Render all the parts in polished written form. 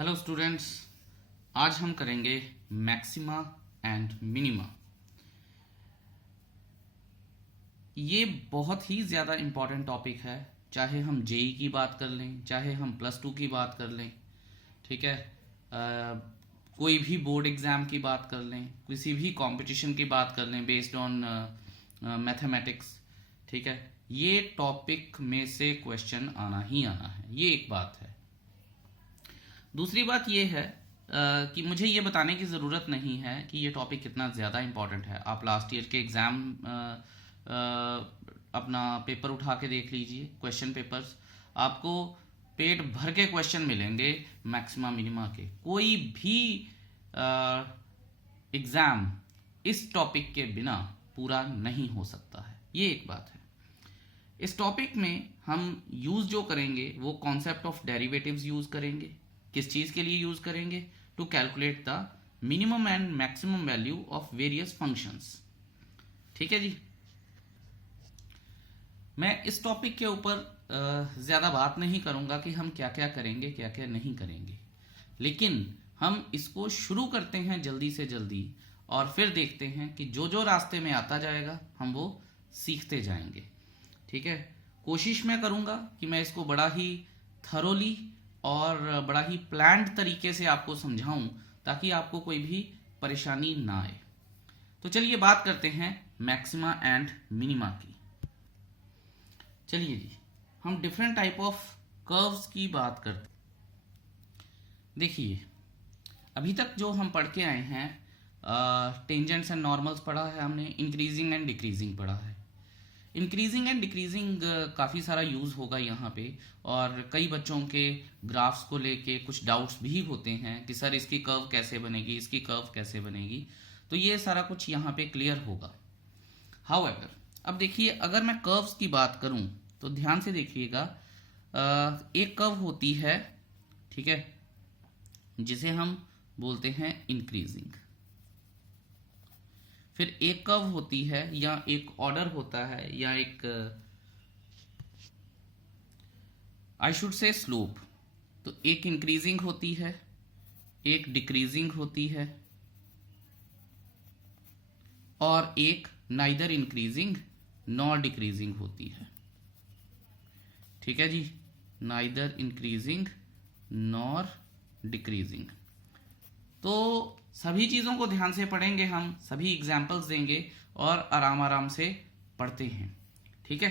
Hello students, आज हम करेंगे मैक्सिमा एंड मिनिमा। ये बहुत ही ज़्यादा इम्पॉर्टेंट टॉपिक है, चाहे हम जेई की बात कर लें, चाहे हम +2 की बात कर लें, ठीक है। कोई भी बोर्ड एग्ज़ाम की बात कर लें, किसी भी कंपटीशन की बात कर लें बेस्ड ऑन मैथमेटिक्स, ठीक है। ये टॉपिक में से क्वेश्चन आना ही आना है, ये एक बात है। दूसरी बात ये है कि मुझे ये बताने की ज़रूरत नहीं है कि ये टॉपिक कितना ज़्यादा इम्पॉर्टेंट है। आप लास्ट ईयर के एग्ज़ाम अपना पेपर उठा के देख लीजिए, क्वेश्चन पेपर्स, आपको पेट भर के क्वेश्चन मिलेंगे मैक्सिमा मिनिमा के। कोई भी एग्ज़ाम इस टॉपिक के बिना पूरा नहीं हो सकता है, ये एक बात है। इस टॉपिक में हम यूज़ जो करेंगे वो कॉन्सेप्ट ऑफ डेरिवेटिव्स यूज़ करेंगे। किस चीज़ के लिए यूज़ करेंगे? To calculate the minimum and maximum value of various functions, ठीक है जी। मैं इस टॉपिक के ऊपर ज़्यादा बात नहीं करूंगा कि हम क्या क्या करेंगे, क्या क्या नहीं करेंगे, लेकिन हम इसको शुरू करते हैं जल्दी से जल्दी और फिर देखते हैं कि जो जो रास्ते में आता जाएगा हम वो सीखते जाएंगे, ठीक है। कोशिश मैं करूंगा कि मैं इसको बड़ा ही थरोली और बड़ा ही प्लान्ड तरीके से आपको समझाऊं ताकि आपको कोई भी परेशानी ना आए। तो चलिए बात करते हैं मैक्सिमा एंड मिनिमा की। चलिए जी, हम डिफरेंट टाइप ऑफ कर्व्स की बात करते हैं। देखिए, अभी तक जो हम पढ़ के आए हैं, टेंजेंट्स एंड नॉर्मल्स पढ़ा है हमने, इंक्रीजिंग एंड डिक्रीजिंग पढ़ा है। इंक्रीजिंग एंड डिक्रीजिंग काफ़ी सारा यूज़ होगा यहाँ पे, और कई बच्चों के ग्राफ्स को लेके कुछ डाउट्स भी होते हैं कि सर इसकी कर्व कैसे बनेगी, इसकी कर्व कैसे बनेगी, तो ये सारा कुछ यहाँ पे क्लियर होगा। हाउएवर, अब देखिए, अगर मैं कर्व्स की बात करूँ तो ध्यान से देखिएगा। एक कर्व होती है, ठीक है, जिसे हम बोलते हैं इंक्रीजिंग। फिर एक कर्व होती है या एक ऑर्डर होता है या एक आई शुड से स्लोप। तो एक इंक्रीजिंग होती है, एक डिक्रीजिंग होती है, और एक नाइदर इंक्रीजिंग नॉर डिक्रीजिंग होती है, ठीक है जी। Neither increasing nor decreasing. तो सभी चीज़ों को ध्यान से पढ़ेंगे, हम सभी एग्जाम्पल्स देंगे और आराम आराम से पढ़ते हैं, ठीक है।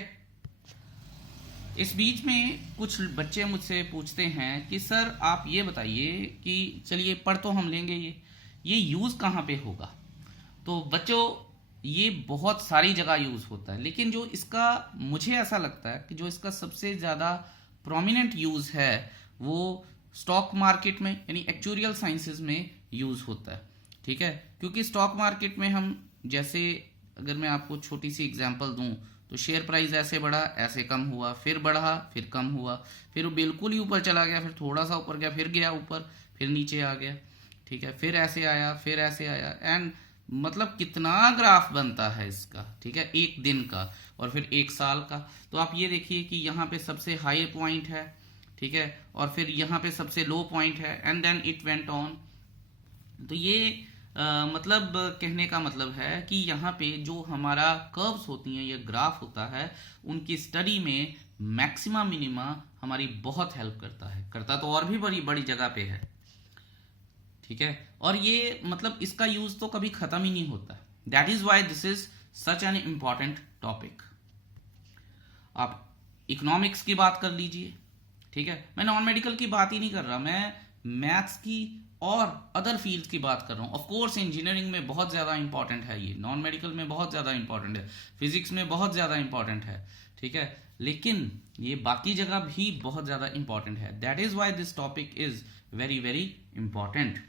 इस बीच में कुछ बच्चे मुझसे पूछते हैं कि सर आप ये बताइए कि चलिए पढ़ तो हम लेंगे, ये यूज़ कहाँ पे होगा। तो बच्चों, ये बहुत सारी जगह यूज़ होता है, लेकिन जो इसका मुझे ऐसा लगता है कि जो इसका सबसे ज़्यादा प्रोमिनेंट यूज़ है वो स्टॉक मार्केट में यानी एक्चुरियल साइंसेज में यूज़ होता है, ठीक है। क्योंकि स्टॉक मार्केट में हम, जैसे अगर मैं आपको छोटी सी एग्जांपल दूं, तो शेयर प्राइस ऐसे बढ़ा, ऐसे कम हुआ, फिर बढ़ा, फिर कम हुआ, फिर वो बिल्कुल ही ऊपर चला गया, फिर थोड़ा सा ऊपर गया, फिर गया ऊपर, फिर नीचे आ गया, ठीक है, फिर ऐसे आया, फिर ऐसे आया, एंड मतलब कितना ग्राफ बनता है इसका, ठीक है, एक दिन का और फिर एक साल का। तो आप ये देखिए कि यहाँ पे सबसे हाई पॉइंट है, ठीक है, और फिर यहाँ पे सबसे लो पॉइंट है, and then it went on. तो ये मतलब कहने का मतलब है कि यहाँ पे जो हमारा कर्व्स होती हैं, ये ग्राफ होता है, उनकी स्टडी में मैक्सिमा मिनिमा हमारी बहुत हेल्प करता है। करता तो और भी बड़ी बड़ी जगह पे है, ठीक है, और ये मतलब इसका यूज तो कभी खत्म ही नहीं होता। That is why this is such an important topic. आप इकोनॉमिक्स की बात कर लीजिए, ठीक है, मैं नॉन मेडिकल की बात ही नहीं कर रहा, मैं मैथ्स की और अदर फील्ड की बात कर रहा हूँ। ऑफ कोर्स इंजीनियरिंग में बहुत ज़्यादा इंपॉर्टेंट है, ये नॉन मेडिकल में बहुत ज़्यादा इंपॉर्टेंट है, फिजिक्स में बहुत ज़्यादा इंपॉर्टेंट है, ठीक है, लेकिन ये बाकी जगह भी बहुत ज़्यादा इंपॉर्टेंट है। That is why this topic is very very important.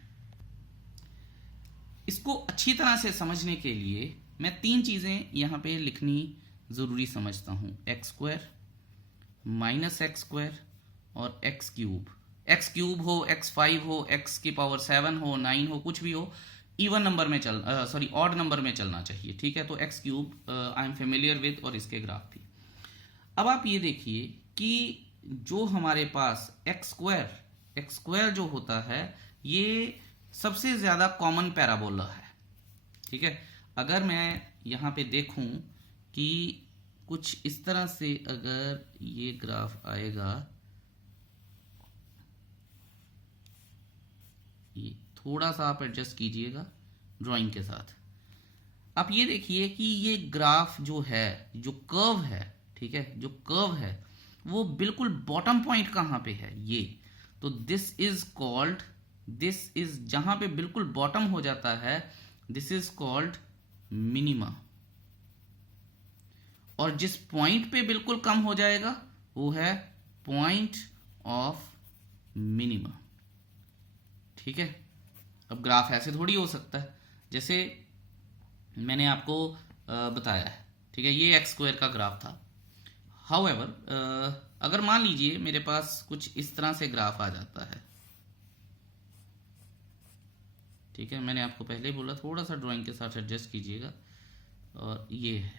इसको अच्छी तरह से समझने के लिए मैं तीन चीज़ें यहाँ पे लिखनी ज़रूरी समझता हूँ: x square, minus x square और एक्स क्यूब। एक्स क्यूब हो, x5 हो, x की पावर 7 हो, 9 हो, कुछ भी हो, इवन नंबर में ऑड नंबर में चलना चाहिए, ठीक है। तो x cube I am familiar with, और इसके ग्राफ भी। अब आप ये देखिए कि जो हमारे पास एक्स स्क्वायर एक्स स्क्वायर जो होता है ये सबसे ज्यादा कॉमन पैराबोला है। ठीक है, अगर मैं यहाँ पे देखूं कि कुछ इस तरह से अगर ये ग्राफ आएगा, ये थोड़ा सा आप एडजस्ट कीजिएगा ड्राइंग के साथ। आप ये देखिए कि ये ग्राफ जो है, जो कर्व है, ठीक है, जो कर्व है वो बिल्कुल बॉटम पॉइंट कहां पे है, ये तो this is called, this is जहां पे बिल्कुल बॉटम हो जाता है, दिस इज कॉल्ड मिनिमा। और जिस पॉइंट पे बिल्कुल कम हो जाएगा वो है पॉइंट ऑफ मिनिमा। ठीक है, अब ग्राफ ऐसे थोड़ी हो सकता है जैसे मैंने आपको बताया है। ठीक है, ये एक्स स्क्वायर का ग्राफ था। हाउएवर अगर मान लीजिए मेरे पास कुछ इस तरह से ग्राफ आ जाता है, ठीक है, मैंने आपको पहले ही बोला थोड़ा सा ड्राइंग के साथ एडजस्ट कीजिएगा, और ये है।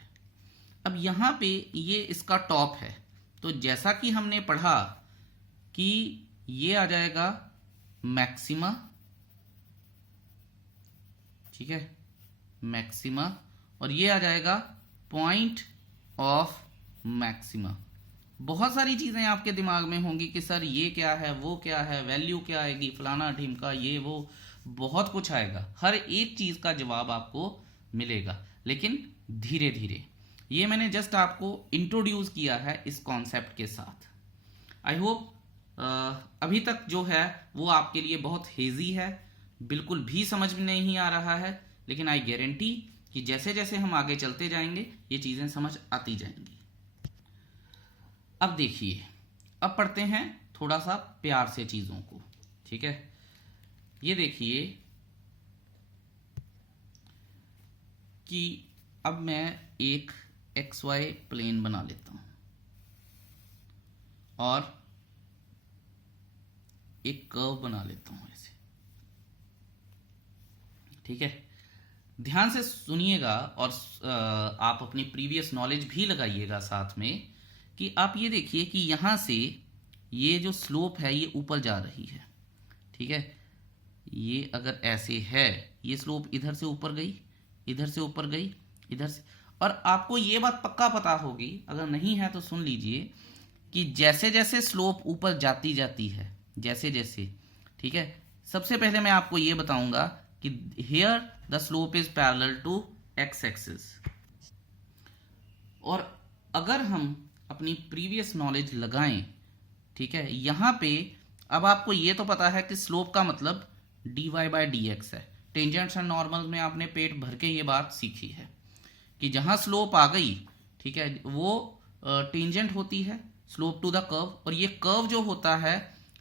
अब यहाँ पे ये इसका टॉप है, तो जैसा कि हमने पढ़ा कि ये आ जाएगा मैक्सिमा, ठीक है, मैक्सिमा, और ये आ जाएगा पॉइंट ऑफ मैक्सिमा। बहुत सारी चीजें आपके दिमाग में होंगी कि सर ये क्या है, वो क्या है, वैल्यू क्या आएगी, फलाना ढिमका, ये वो बहुत कुछ आएगा। हर एक चीज का जवाब आपको मिलेगा, लेकिन धीरे धीरे। ये मैंने जस्ट आपको इंट्रोड्यूस किया है इस कॉन्सेप्ट के साथ। आई होप अभी तक जो है वो आपके लिए बहुत हेजी है, बिल्कुल भी समझ में नहीं आ रहा है, लेकिन आई गारंटी कि जैसे जैसे हम आगे चलते जाएंगे ये चीजें समझ आती जाएंगी। अब देखिए, अब पढ़ते हैं थोड़ा सा प्यार से चीजों को। ठीक है, ये देखिए कि अब मैं एक XY प्लेन बना लेता हूं और एक कर्व बना लेता हूं ऐसे। ठीक है, ध्यान से सुनिएगा और आप अपनी प्रीवियस नॉलेज भी लगाइएगा साथ में, कि आप ये देखिए कि यहां से ये जो स्लोप है ये ऊपर जा रही है। ठीक है, ये अगर ऐसे है, ये स्लोप इधर से ऊपर गई, इधर से ऊपर गई, इधर से, और आपको ये बात पक्का पता होगी, अगर नहीं है तो सुन लीजिए, कि जैसे जैसे स्लोप ऊपर जाती जाती है, जैसे जैसे, ठीक है, सबसे पहले मैं आपको ये बताऊंगा कि here the slope is parallel to x axis. और अगर हम अपनी प्रीवियस नॉलेज लगाएं, ठीक है, यहां पे अब आपको ये तो पता है कि स्लोप का मतलब dy/dx है। टेंजेंट्स एंड नॉर्मल में आपने पेट भर के ये बात सीखी है कि जहां स्लोप आ गई, ठीक है, वो टेंजेंट होती है स्लोप टू द कर्व, और ये कर्व जो होता है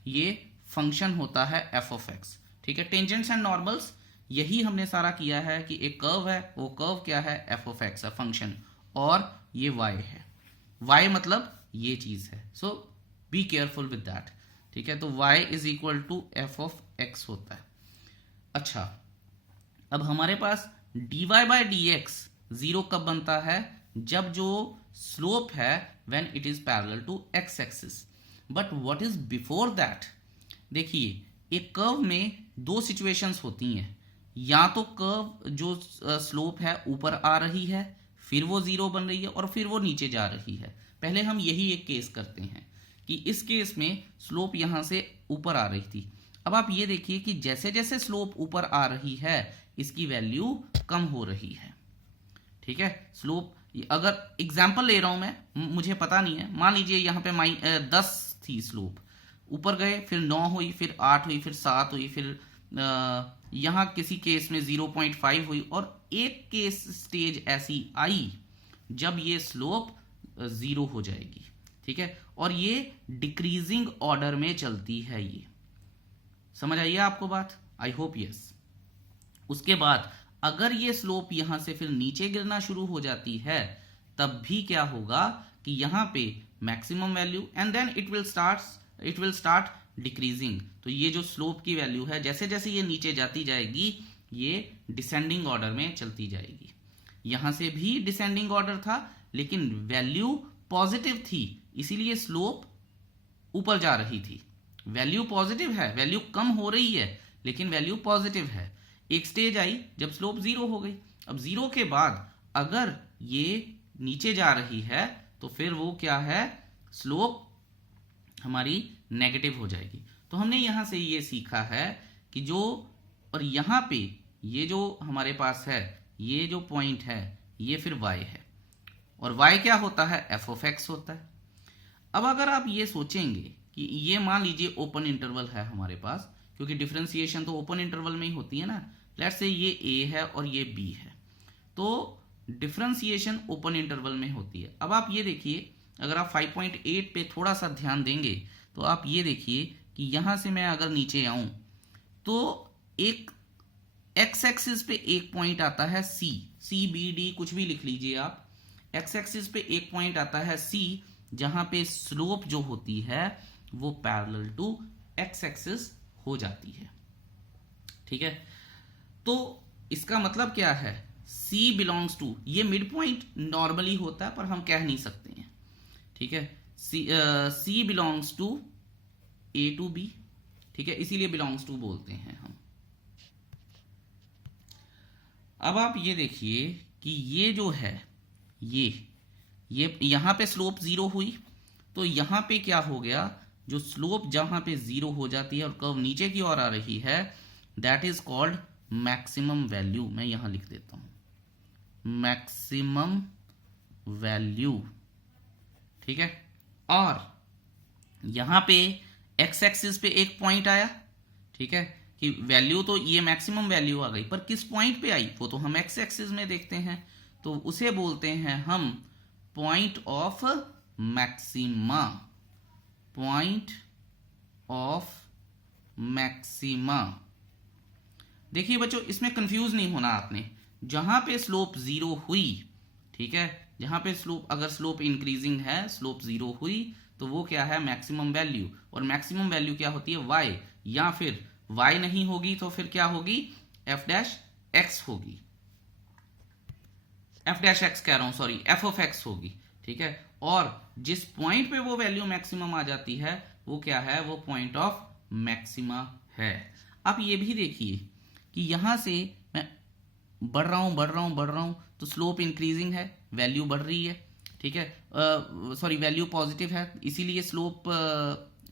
ये फंक्शन होता है f(x). ठीक है, टेंजेंट्स एंड नॉर्मल्स यही हमने सारा किया है कि एक कर्व है, वो कर्व क्या है, f(x) है, फंक्शन, और ये y है। y मतलब ये चीज है, सो बी केयरफुल विद दैट। ठीक है, तो y is equal to f(x) होता है। अच्छा, अब हमारे पास dy/dx जीरो कब बनता है, जब जो स्लोप है when it is parallel to x axis. But what is before that? देखिए, एक कर्व में दो सिचुएशंस होती हैं, या तो कर्व जो स्लोप है ऊपर आ रही है, फिर वो जीरो बन रही है, और फिर वो नीचे जा रही है। पहले हम यही एक केस करते हैं कि इस केस में स्लोप यहां से ऊपर आ रही थी। अब आप ये देखिए कि जैसे जैसे स्लोप ऊपर आ रही है इसकी वैल्यू कम हो रही है। ठीक है, स्लोप, अगर एग्जाम्पल ले रहा हूं मैं, मुझे पता नहीं है, मान लीजिए यहां पे 10 थी स्लोप, ऊपर गए, फिर 9 हुई, फिर 8 हुई, फिर 7 हुई, फिर यहां किसी केस में 0.5 हुई, और एक केस स्टेज ऐसी आई जब ये स्लोप 0 हो जाएगी। ठीक है, और ये डिक्रीजिंग ऑर्डर में चलती है। ये समझ आइए आपको बात? I hope yes. उसके बाद अगर ये स्लोप यहां से फिर नीचे गिरना शुरू हो जाती है, तब भी क्या होगा कि यहां पे maximum value, and then it will start decreasing. तो ये जो स्लोप की वैल्यू है, जैसे जैसे ये नीचे जाती जाएगी ये डिसेंडिंग ऑर्डर में चलती जाएगी। यहां से भी डिसेंडिंग ऑर्डर था, लेकिन वैल्यू पॉजिटिव थी, इसीलिए स्लोप ऊपर जा रही थी, वैल्यू पॉजिटिव है, वैल्यू कम हो रही है लेकिन वैल्यू पॉजिटिव है। एक स्टेज आई जब स्लोप 0 हो गई। अब 0 के बाद अगर ये नीचे जा रही है तो फिर वो क्या है, स्लोप हमारी नेगेटिव हो जाएगी। तो हमने यहां से ये सीखा है कि जो, और यहां पे ये जो हमारे पास है, ये जो पॉइंट है ये फिर y है, और y क्या होता है, f(x) होता है। अब अगर आप ये सोचेंगे कि ये मान लीजिए ओपन इंटरवल है हमारे पास, क्योंकि डिफरेंशिएशन तो ओपन इंटरवल में ही होती है ना। लेट्स से ये a है और ये b है, तो डिफरेंशिएशन ओपन इंटरवल में होती है। अब आप ये देखिए, अगर आप 5.8 पे थोड़ा सा ध्यान देंगे तो आप ये देखिए कि यहां से मैं अगर नीचे आऊं तो एक एक्स एक्सिस पे एक पॉइंट आता है CBD, कुछ भी लिख लीजिए आप। एक्स एक्सिस पे एक पॉइंट आता है C, जहां पे स्लोप जो होती है वो पैरेलल टू एक्स एक्सिस हो जाती है। ठीक है, तो इसका मतलब क्या है, C बिलोंग्स टू, ये मिड पॉइंट नॉर्मली होता है पर हम कह नहीं सकते हैं। ठीक है, C belongs to A to B। ठीक है, इसीलिए बिलोंग्स टू बोलते हैं हम। अब आप ये देखिए कि ये जो है, ये यहां पे स्लोप 0 हुई, तो यहां पे क्या हो गया, जो स्लोप जहां पे 0 हो जाती है और कर्व नीचे की ओर आ रही है, that is called maximum value. मैं यहां लिख देता हूं मैक्सिमम वैल्यू। ठीक है, और यहां पे एक्स एक्सिस पे एक पॉइंट आया। ठीक है, कि वैल्यू तो ये मैक्सिमम वैल्यू आ गई, पर किस पॉइंट पे आई वो तो हम एक्स एक्सिस में देखते हैं, तो उसे बोलते हैं हम point of maxima. Point of maxima. देखिए बच्चों, इसमें कंफ्यूज नहीं होना आपने। जहां पे स्लोप 0 हुई, ठीक है, जहां पे स्लोप, अगर स्लोप इंक्रीजिंग है, स्लोप 0 हुई, तो वो क्या है, मैक्सिमम वैल्यू। और मैक्सिमम वैल्यू क्या होती है, y, या फिर y नहीं होगी तो फिर क्या होगी, f' होगी। f' कह रहा हूं, सॉरी, f(x) होगी। ठीक है, और जिस पॉइंट पे वो वैल्यू मैक्सिमम आ जाती है वो क्या है, वो पॉइंट ऑफ मैक्सिमा है। आप ये भी देखिए कि यहां से मैं बढ़ रहा हूं तो स्लोप इंक्रीजिंग है, वैल्यू बढ़ रही है। ठीक है, सॉरी, वैल्यू पॉजिटिव है, इसीलिए स्लोप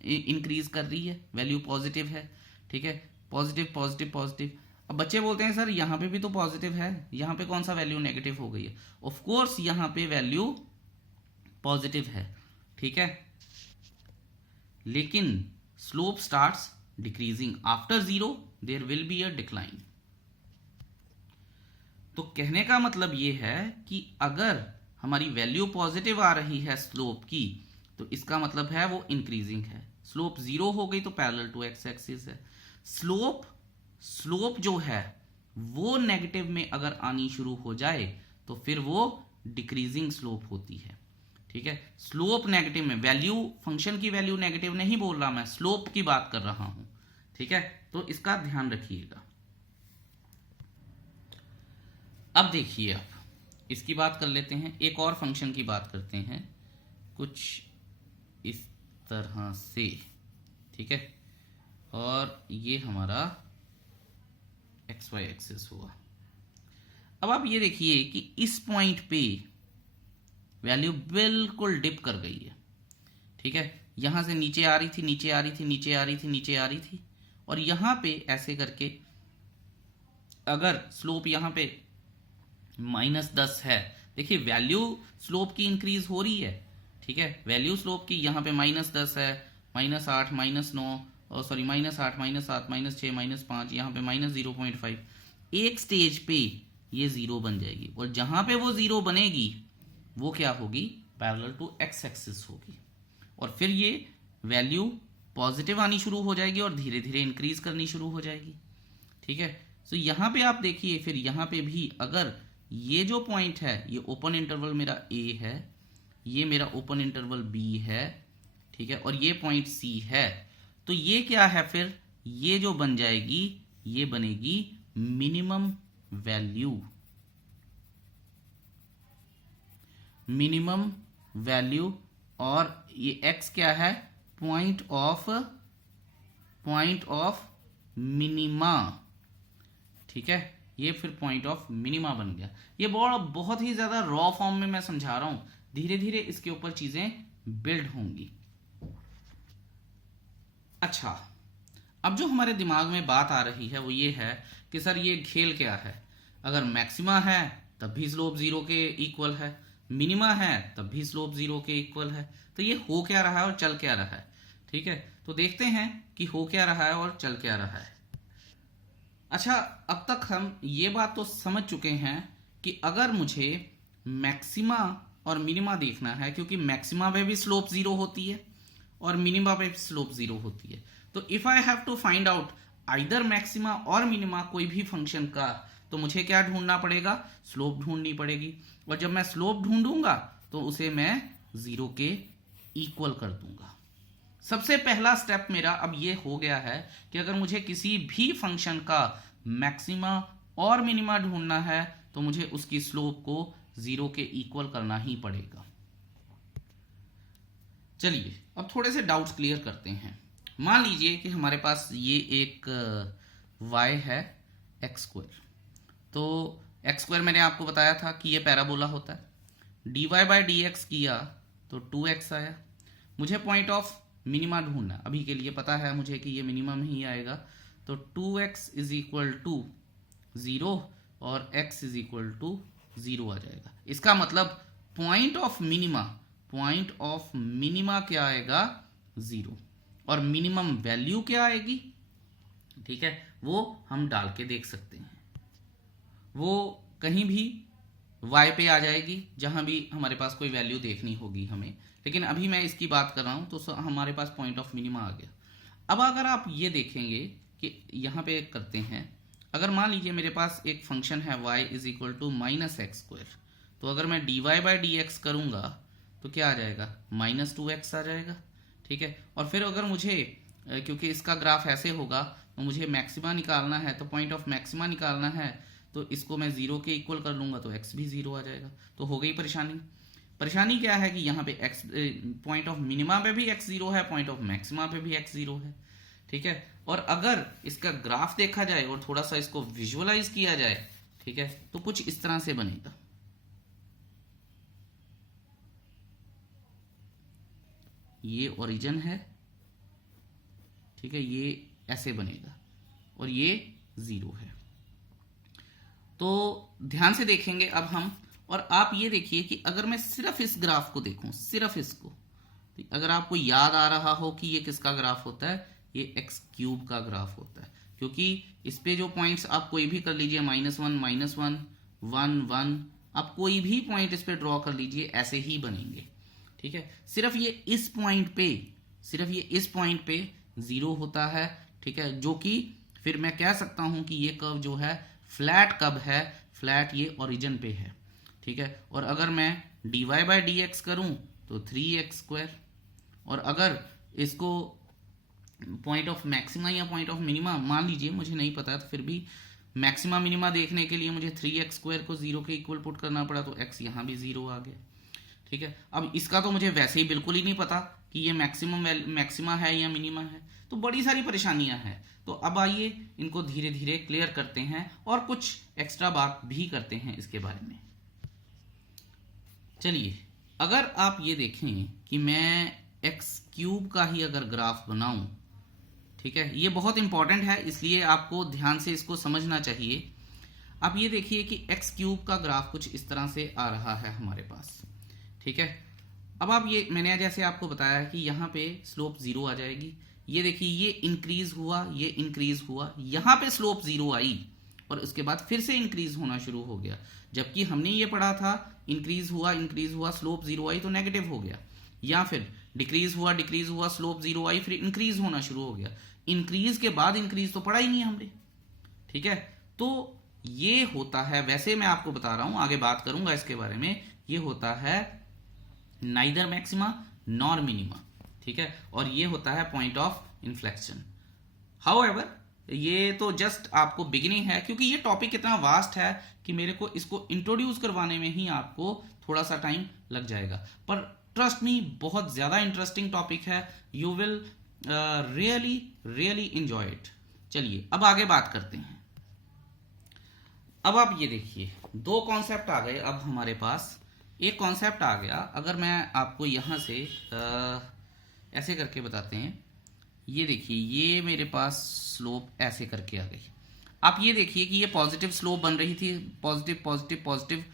इंक्रीज कर रही है, वैल्यू पॉजिटिव है। ठीक है, पॉजिटिव पॉजिटिव पॉजिटिव। अब बच्चे बोलते हैं सर यहां पे भी तो पॉजिटिव है, यहां पे कौन सा वैल्यू नेगेटिव हो गई है। ऑफ कोर्स यहां पे वैल्यू पॉजिटिव है। ठीक है, लेकिन slope starts decreasing, after 0 there will be a decline. तो कहने का मतलब यह है कि अगर हमारी वैल्यू पॉजिटिव आ रही है स्लोप की, तो इसका मतलब है वो इंक्रीजिंग है। स्लोप 0 हो गई तो पैरेलल टू एक्स एक्सिस है। स्लोप जो है वो नेगेटिव में अगर आनी शुरू हो जाए तो फिर वो डिक्रीजिंग स्लोप होती है। ठीक है, स्लोप नेगेटिव में, वैल्यू, फंक्शन की वैल्यू नेगेटिव नहीं बोल रहा मैं, स्लोप की बात कर रहा हूं। ठीक है, तो इसका ध्यान रखिएगा। अब देखिए, अब इसकी बात कर लेते हैं, एक और फंक्शन की बात करते हैं कुछ इस तरह से। ठीक है, और ये हमारा एक्स वाई एक्सिस हुआ। अब आप ये देखिए कि इस पॉइंट पे वैल्यू बिल्कुल डिप कर गई है। ठीक है, यहां से नीचे आ रही थी, नीचे आ रही थी, नीचे आ रही थी, नीचे आ रही थी, और यहां पे ऐसे करके अगर स्लोप यहां पे -10 है, देखिए वैल्यू स्लोप की इंक्रीज हो रही है। ठीक है, वैल्यू स्लोप की यहां पे -10 है, -8, -9, और सॉरी -8, -7, -6, -5, यहाँ पे -0.5। एक स्टेज पे ये 0 बन जाएगी, और जहां पे वो 0 बनेगी वो क्या होगी, पैरेलल टू एक्स एक्सिस होगी, और फिर ये वैल्यू पॉजिटिव आनी शुरू हो जाएगी और धीरे धीरे इंक्रीज करनी शुरू हो जाएगी। ठीक है, तो यहां पे आप देखिए, फिर यहां पे भी अगर ये जो पॉइंट है, ये ओपन इंटरवल मेरा A है, ये मेरा ओपन इंटरवल B है, ठीक है, और ये पॉइंट C है, तो ये क्या है, फिर ये जो बन जाएगी, ये बनेगी मिनिमम वैल्यू। मिनिमम वैल्यू, और ये x क्या है, point of point of minima, ठीक है, ये फिर पॉइंट ऑफ मिनिमा बन गया। ये बहुत ही ज्यादा रॉ फॉर्म में मैं समझा रहा हूं, धीरे धीरे इसके ऊपर चीजें बिल्ड होंगी। अच्छा, अब जो हमारे दिमाग में बात आ रही है वो ये है कि सर ये खेल क्या है, अगर मैक्सिमा है तब भी स्लोप जीरो के इक्वल है, मिनिमा है तब भी स्लोप जीरो के इक्वल है, तो ये हो क्या रहा है और चल क्या रहा है। ठीक है, तो देखते हैं कि हो क्या रहा है और चल क्या रहा है। अच्छा, अब तक हम ये बात तो समझ चुके हैं कि अगर मुझे मैक्सिमा और मिनिमा देखना है, क्योंकि मैक्सिमा पे भी स्लोप जीरो होती है और मिनिमा पे भी स्लोप जीरो होती है, तो if I have to find out either maxima और मिनिमा कोई भी फंक्शन का, तो मुझे क्या ढूंढना पड़ेगा, स्लोप ढूंढनी पड़ेगी। और जब मैं स्लोप ढूंढूंगा तो उसे मैं जीरो के इक्वल कर दूंगा। सबसे पहला स्टेप मेरा अब ये हो गया है कि अगर मुझे किसी भी फंक्शन का मैक्सिमा और मिनिमा ढूंढना है तो मुझे उसकी स्लोप को जीरो के इक्वल करना ही पड़ेगा। चलिए अब थोड़े से डाउट्स क्लियर करते हैं। मान लीजिए कि हमारे पास ये एक y है एक्स स्क्वायर, तो एक्स स्क्वायर मैंने आपको बताया था कि ये पैराबोला होता है। dy बाई डी एक्स किया तो 2x आया। मुझे पॉइंट ऑफ मिनिमा ढूंढना, अभी के लिए पता है मुझे कि ये मिनिमम ही आएगा, तो 2x इज इक्वल टू 0 और x इज इक्वल टू 0 आ जाएगा। इसका मतलब पॉइंट ऑफ मिनिमा क्या आएगा, 0, और मिनिमम वैल्यू क्या आएगी, ठीक है, वो हम डाल के देख सकते हैं। वो कहीं भी y पे आ जाएगी जहां भी हमारे पास कोई वैल्यू देखनी होगी हमें, लेकिन अभी मैं इसकी बात कर रहा हूं तो हमारे पास पॉइंट ऑफ मिनिमा आ गया। अब अगर आप ये देखेंगे कि यहाँ पे करते हैं, अगर मान लीजिए मेरे पास एक फंक्शन है y is equal to minus x square, तो अगर मैं dy बाई डी एक्स करूंगा तो क्या आ जाएगा, -2x आ जाएगा। ठीक है, और फिर अगर मुझे, क्योंकि इसका ग्राफ ऐसे होगा तो मुझे मैक्सिमा निकालना है, तो पॉइंट ऑफ मैक्सिमा निकालना है, तो इसको मैं 0 के इक्वल कर लूंगा तो x भी 0 आ जाएगा। तो हो गई परेशानी क्या है कि यहाँ पे x, पॉइंट ऑफ मिनिमा पे भी x 0 है, पॉइंट ऑफ मैक्सिमा पे भी x 0 है। ठीक है, और अगर इसका ग्राफ देखा जाए और थोड़ा सा इसको विजुअलाइज किया जाए, ठीक है, तो कुछ इस तरह से बनेगा। ये ओरिजिन है, ठीक है, ये ऐसे बनेगा और ये 0 है। तो ध्यान से देखेंगे अब हम, और आप ये देखिए कि अगर मैं सिर्फ इस ग्राफ को देखूं, सिर्फ इसको, अगर आपको याद आ रहा हो कि ये किसका ग्राफ होता है, ये एक्स क्यूब का ग्राफ होता है, क्योंकि इस पे जो पॉइंट्स आप कोई भी कर लीजिए, -1, 1, आप कोई भी पॉइंट इस पे ड्रॉ कर लीजिए, ऐसे ही बनेंगे। ठीक है, सिर्फ ये इस पॉइंट पे 0 होता है। ठीक है, जो कि फिर मैं कह सकता हूं कि ये कर्व जो है फ्लैट कर्व है, फ्लैट ये ओरिजिन पे है। ठीक है, और अगर मैं dy बाई डी एक्स करूं तो 3x स्क्वायर, और अगर इसको पॉइंट ऑफ मैक्सिमा या पॉइंट ऑफ मिनिमा, मान लीजिए मुझे नहीं पता तो फिर भी मैक्सिमा मिनिमा देखने के लिए मुझे 3x स्क्वायर को 0 के इक्वल पुट करना पड़ा, तो x यहाँ भी 0 आ गया। ठीक है, अब इसका तो मुझे वैसे ही बिल्कुल ही नहीं पता कि ये मैक्सिमा है या मिनिमा है, तो बड़ी सारी परेशानियां हैं। तो अब आइए इनको धीरे धीरे क्लियर करते हैं और कुछ एक्स्ट्रा बात भी करते हैं इसके बारे में। चलिए, अगर आप ये देखें कि मैं एक्स क्यूब का ही अगर ग्राफ बनाऊं, ठीक है, ये बहुत इंपॉर्टेंट है, इसलिए आपको ध्यान से इसको समझना चाहिए। आप ये देखिए कि एक्स क्यूब का ग्राफ कुछ इस तरह से आ रहा है हमारे पास। ठीक है, अब आप ये, मैंने जैसे आपको बताया कि यहाँ पे स्लोप 0 आ जाएगी। ये देखिए, ये इंक्रीज हुआ, यहाँ पे स्लोप 0 आई और उसके बाद फिर से इंक्रीज होना शुरू हो गया, जबकि हमने ये पढ़ा था इंक्रीज हुआ स्लोप 0 आई तो नेगेटिव हो गया, या फिर डिक्रीज हुआ स्लोप 0 आई फिर इंक्रीज होना शुरू हो गया। इंक्रीज के बाद इंक्रीज तो पढ़ा ही नहीं हमने। ठीक है, तो ये होता है, वैसे मैं आपको बता रहा हूं, आगे बात करूंगा इसके बारे में, ये होता है नाइदर मैक्सिमा नॉर मिनिमा। ठीक है, और ये होता है पॉइंट ऑफ इन्फ्लेक्शन। हाउएवर, ये तो जस्ट आपको बिगिनिंग है, क्योंकि ये टॉपिक इतना वास्ट है कि मेरे को इसको इंट्रोड्यूस करवाने में ही आपको थोड़ा सा टाइम लग जाएगा, पर ट्रस्ट मी बहुत ज्यादा इंटरेस्टिंग टॉपिक है। You will really really enjoy it. चलिए अब आगे बात करते हैं। अब आप ये देखिए, दो कॉन्सेप्ट आ गए अब हमारे पास। एक कॉन्सेप्ट आ गया, अगर मैं आपको यहाँ से ऐसे करके बताते हैं। ये देखिए, ये मेरे पास स्लोप ऐसे करके आ गई। आप ये देखिए कि ये पॉजिटिव स्लोप बन रही थी, positive positive positive,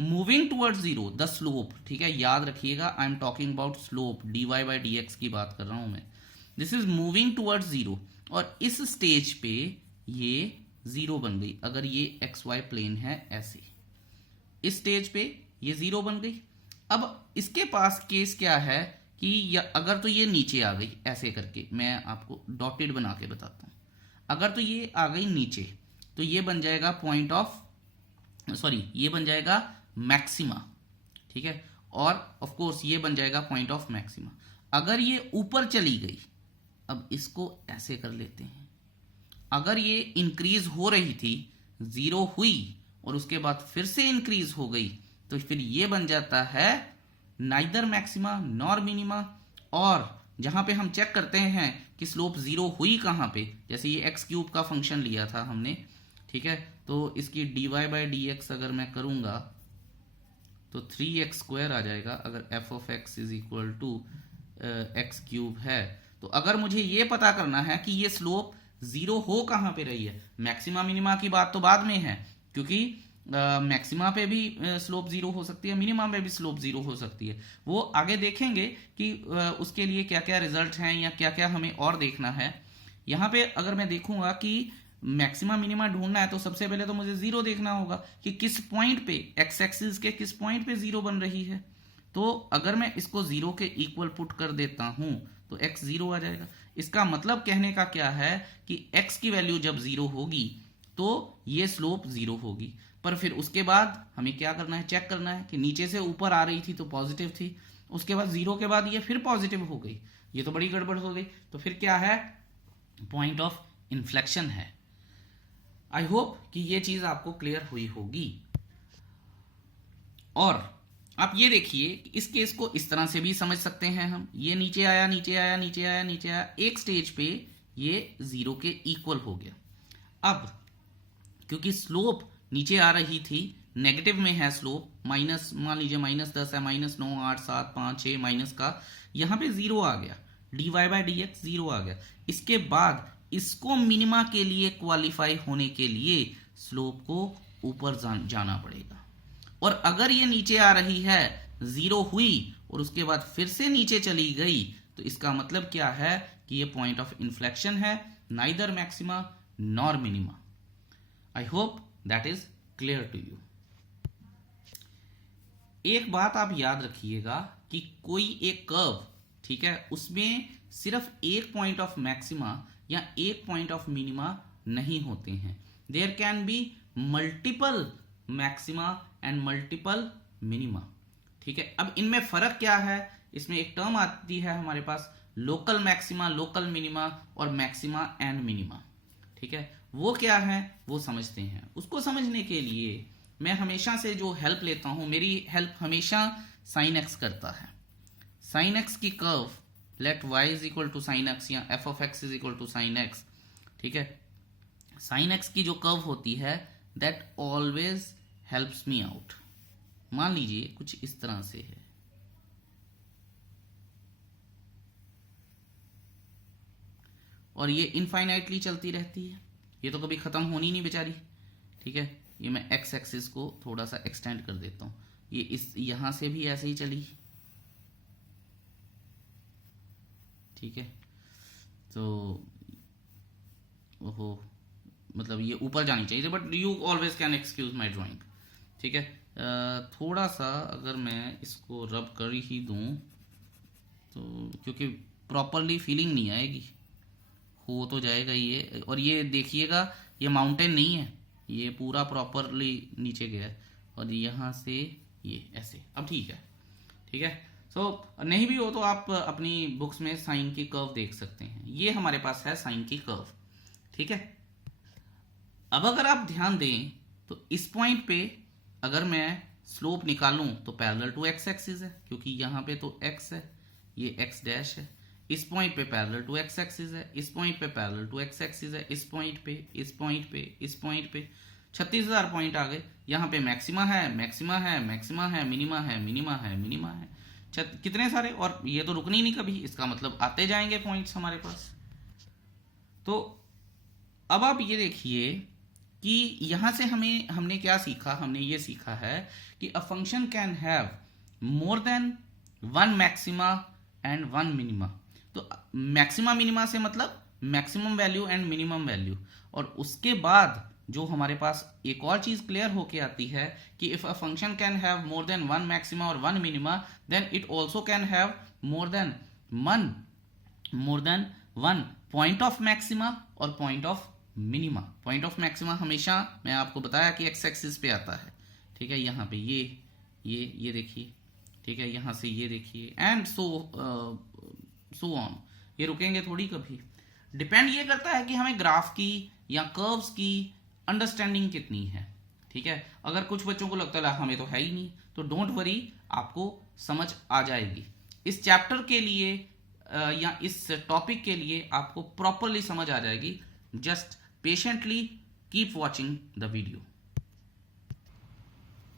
moving towards zero the slope. ठीक है, याद रखिएगा, I am talking about slope, dy by D x की बात कर रहा हूं मैं। This is moving towards zero, और इस स्टेज पे ये जीरो बन गई। अगर ये एक्स वाई प्लेन है ऐसे, इस स्टेज पे ये जीरो बन गई। अब इसके पास केस क्या है कि अगर तो ये नीचे आ गई ऐसे करके, मैं आपको डॉटेड बना के बताता हूं। अगर तो ये आ गई नीचे, तो ये बन जाएगा पॉइंट ऑफ, सॉरी, ये बन जाएगा मैक्सिमा। ठीक है, और ऑफ कोर्स ये बन जाएगा पॉइंट ऑफ मैक्सिमा। अगर ये ऊपर चली गई, अब इसको ऐसे कर लेते हैं। अगर ये इंक्रीज हो रही थी, जीरो हुई और उसके बाद फिर से इंक्रीज हो गई, तो फिर ये बन जाता है नाइदर मैक्सिमा नॉर मिनिमा। और जहां पे हम चेक करते हैं कि स्लोप जीरो हुई कहां पे, जैसे ये एक्स क्यूब का फंक्शन लिया था हमने, ठीक है, तो इसकी dy बाई डी एक्स अगर मैं करूंगा तो 3x स्क्वायर आ जाएगा। अगर f of x is equal to x cube है, तो अगर मुझे ये पता करना है कि ये स्लोप जीरो हो कहां पे रही है, मैक्सिमा मिनिमा की बात तो बाद में है, क्योंकि मैक्सिमा पे भी स्लोप जीरो हो सकती है, मिनिमम पे भी स्लोप जीरो हो सकती है। वो आगे देखेंगे कि उसके लिए क्या क्या रिजल्ट हैं या क्या क्या हमें और देखना है। यहाँ पे अगर मैं देखूंगा कि मैक्सिमा मिनिमा ढूंढना है, तो सबसे पहले तो मुझे जीरो देखना होगा कि किस पॉइंट पे, एक्स एक्सिस के किस पॉइंट पे जीरो बन रही है। तो अगर मैं इसको जीरो के इक्वल पुट कर देता हूं तो एक्स जीरो आ जाएगा। इसका मतलब कहने का क्या है कि एक्स की वैल्यू जब जीरो होगी तो ये स्लोप जीरो होगी। पर फिर उसके बाद हमें क्या करना है, चेक करना है कि नीचे से ऊपर आ रही थी तो पॉजिटिव थी, उसके बाद जीरो के बाद ये फिर पॉजिटिव हो गई, ये तो बड़ी गड़बड़ हो गई। तो फिर क्या है, पॉइंट ऑफ इन्फ्लेक्शन है। आई होप कि ये चीज आपको क्लियर हुई होगी। और आप ये देखिए, इस केस को इस तरह से भी समझ सकते हैं हम। ये नीचे आया नीचे आया नीचे आया नीचे आया, एक स्टेज पे ये जीरो के इक्वल हो गया। अब क्योंकि स्लोप नीचे आ रही थी, नेगेटिव में है स्लोप, माइनस, मान लीजिए -10 है, -9, 8, 7, 5, 6 माइनस का, यहां पे जीरो आ गया, dy by D X zero आ गया। इसके बाद इसको मिनिमा के लिए क्वालिफाई होने के लिए स्लोप को ऊपर जाना पड़ेगा। और अगर ये नीचे आ रही है, जीरो हुई और उसके बाद फिर से नीचे चली गई, तो इसका मतलब क्या है कि ये पॉइंट ऑफ इन्फ्लेक्शन है, neither maxima nor minima. I hope that is clear to you. एक बात आप याद रखिएगा कि कोई एक कर्व, ठीक है, उसमें सिर्फ एक पॉइंट ऑफ मैक्सिमा या एक पॉइंट ऑफ मिनिमा नहीं होते हैं। There can be multiple maxima and multiple minima. ठीक है, अब इनमें फर्क क्या है, इसमें एक टर्म आती है हमारे पास, लोकल मैक्सिमा, लोकल मिनिमा और मैक्सिमा एंड मिनिमा। ठीक है, वो क्या है वो समझते हैं। उसको समझने के लिए मैं हमेशा से जो हेल्प लेता हूं, मेरी हेल्प हमेशा साइन एक्स करता है। साइन एक्स की curve, let y is equal to sine x या f of x is equal to sine x, ठीक है, साइन एक्स की जो कर्व होती है that always helps me out. मान लीजिए कुछ इस तरह से है, और ये इनफाइनाइटली चलती रहती है, ये तो कभी खत्म होनी नहीं बेचारी। ठीक है, ये मैं एक्स एक्सिस को थोड़ा सा एक्सटेंड कर देता हूं, ये इस यहां से भी ऐसे ही चली। ठीक है, तो ओहो, मतलब ये ऊपर जानी चाहिए, but you always can excuse my drawing. ठीक है, थोड़ा सा अगर मैं इसको रब कर ही दूं तो, क्योंकि प्रॉपरली फीलिंग नहीं आएगी, हो तो जाएगा ये। और ये देखिएगा, ये माउंटेन नहीं है, ये पूरा प्रॉपरली नीचे गया है, और यहाँ से ये ऐसे। अब ठीक है, ठीक है। सो नहीं भी हो तो आप अपनी बुक्स में साइन की कर्व देख सकते हैं। ये हमारे पास है साइन की कर्व। ठीक है, अब अगर आप ध्यान दें तो इस पॉइंट पे अगर मैं स्लोप निकालूं तो पैरेलल टू एक्स एक्सिस है, क्योंकि यहाँ पे तो एक्स है, ये एक्स डैश है, इस पॉइंट पे पैरेलल टू एक्स एक्सिस है, इस पॉइंट पे पैरेलल टू एक्स एक्सिस है, इस पॉइंट पे, इस पॉइंट पे, इस पॉइंट पे 36,000 पॉइंट आ गए। यहाँ पे मैक्सिमा है, मैक्सिमा है, मैक्सिमा है, मिनिमा है, मिनिमा है, मिनिमा है, कितने सारे, और ये तो रुकनी नहीं कभी, इसका मतलब आते जाएंगे पॉइंट्स हमारे पास। तो अब आप ये देखिए कि यहां से हमने क्या सीखा, हमने ये सीखा है कि अ function can have more than one maxima and one minima. तो मैक्सिमा मिनिमा से मतलब maximum value and minimum value, और उसके बाद जो हमारे पास एक और चीज क्लियर होके आती है कि if a function can have more than one maxima और one minima then it also can have more than one point of maxima और point of minima. Point of maxima हमेशा मैं आपको बताया कि एक्स एक्सिस पे आता है, ठीक है, यहाँ पे ये देखिए, ठीक है, यहाँ से ये देखिए, एंड सो ऑन, ये रुकेंगे थोड़ी कभी। डिपेंड ये करता है कि हमें ग्राफ की या कर्व्स की अंडरस्टैंडिंग कितनी है, ठीक है। अगर कुछ बच्चों को लगता है हमें तो है ही नहीं, तो डोंट वरी, आपको समझ आ जाएगी। इस चैप्टर के लिए या इस टॉपिक के लिए आपको प्रॉपरली समझ आ जाएगी। Just patiently keep watching the video.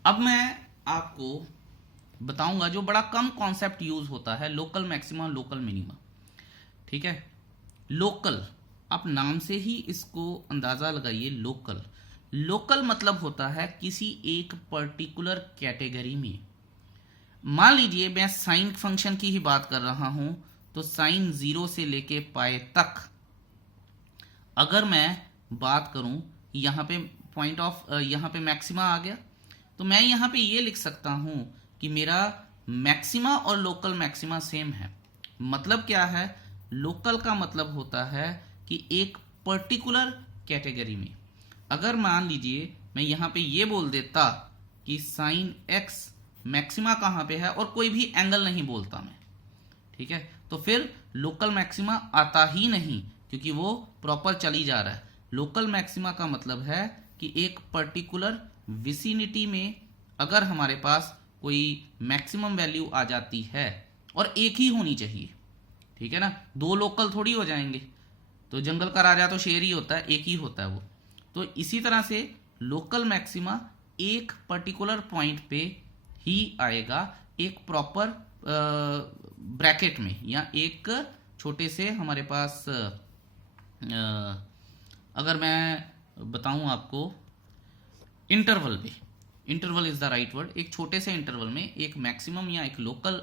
अब मैं आपको बताऊंगा जो बड़ा कम कॉन्सेप्ट यूज होता है, लोकल मैक्सिमा, लोकल मिनिमा, ठीक है। लोकल, आप नाम से ही इसको अंदाजा लगाइए। लोकल मतलब होता है किसी एक पर्टिकुलर कैटेगरी में। मान लीजिए मैं साइन फंक्शन की ही बात कर रहा हूं, तो साइन 0 से लेके पाए तक अगर मैं बात करूं, यहां पे पॉइंट ऑफ, यहां पे मैक्सिमा आ गया, तो मैं यहां पे ये लिख सकता हूं कि मेरा मैक्सिमा और लोकल मैक्सिमा सेम है। मतलब क्या है, लोकल का मतलब होता है कि एक पर्टिकुलर कैटेगरी में। अगर मान लीजिए मैं यहां पे ये बोल देता कि साइन एक्स मैक्सिमा कहां पे है, और कोई भी एंगल नहीं बोलता मैं, ठीक है, तो फिर लोकल मैक्सिमा आता ही नहीं, क्योंकि वो प्रॉपर चली जा रहा है। लोकल मैक्सिमा का मतलब है कि एक पर्टिकुलर विसिनिटी में अगर हमारे पास कोई मैक्सिमम वैल्यू आ जाती है, और एक ही होनी चाहिए, ठीक है ना, दो लोकल थोड़ी हो जाएंगे, तो जंगल का राजा तो शेर ही होता है, एक ही होता है वो। तो इसी तरह से लोकल मैक्सिमा एक पर्टिकुलर पॉइंट पे ही आएगा, एक प्रॉपर ब्रैकेट में, या एक छोटे से हमारे पास अगर मैं बताऊं आपको इंटरवल पे, interval is the right word, एक छोटे से इंटरवल में एक मैक्सिमम या एक लोकल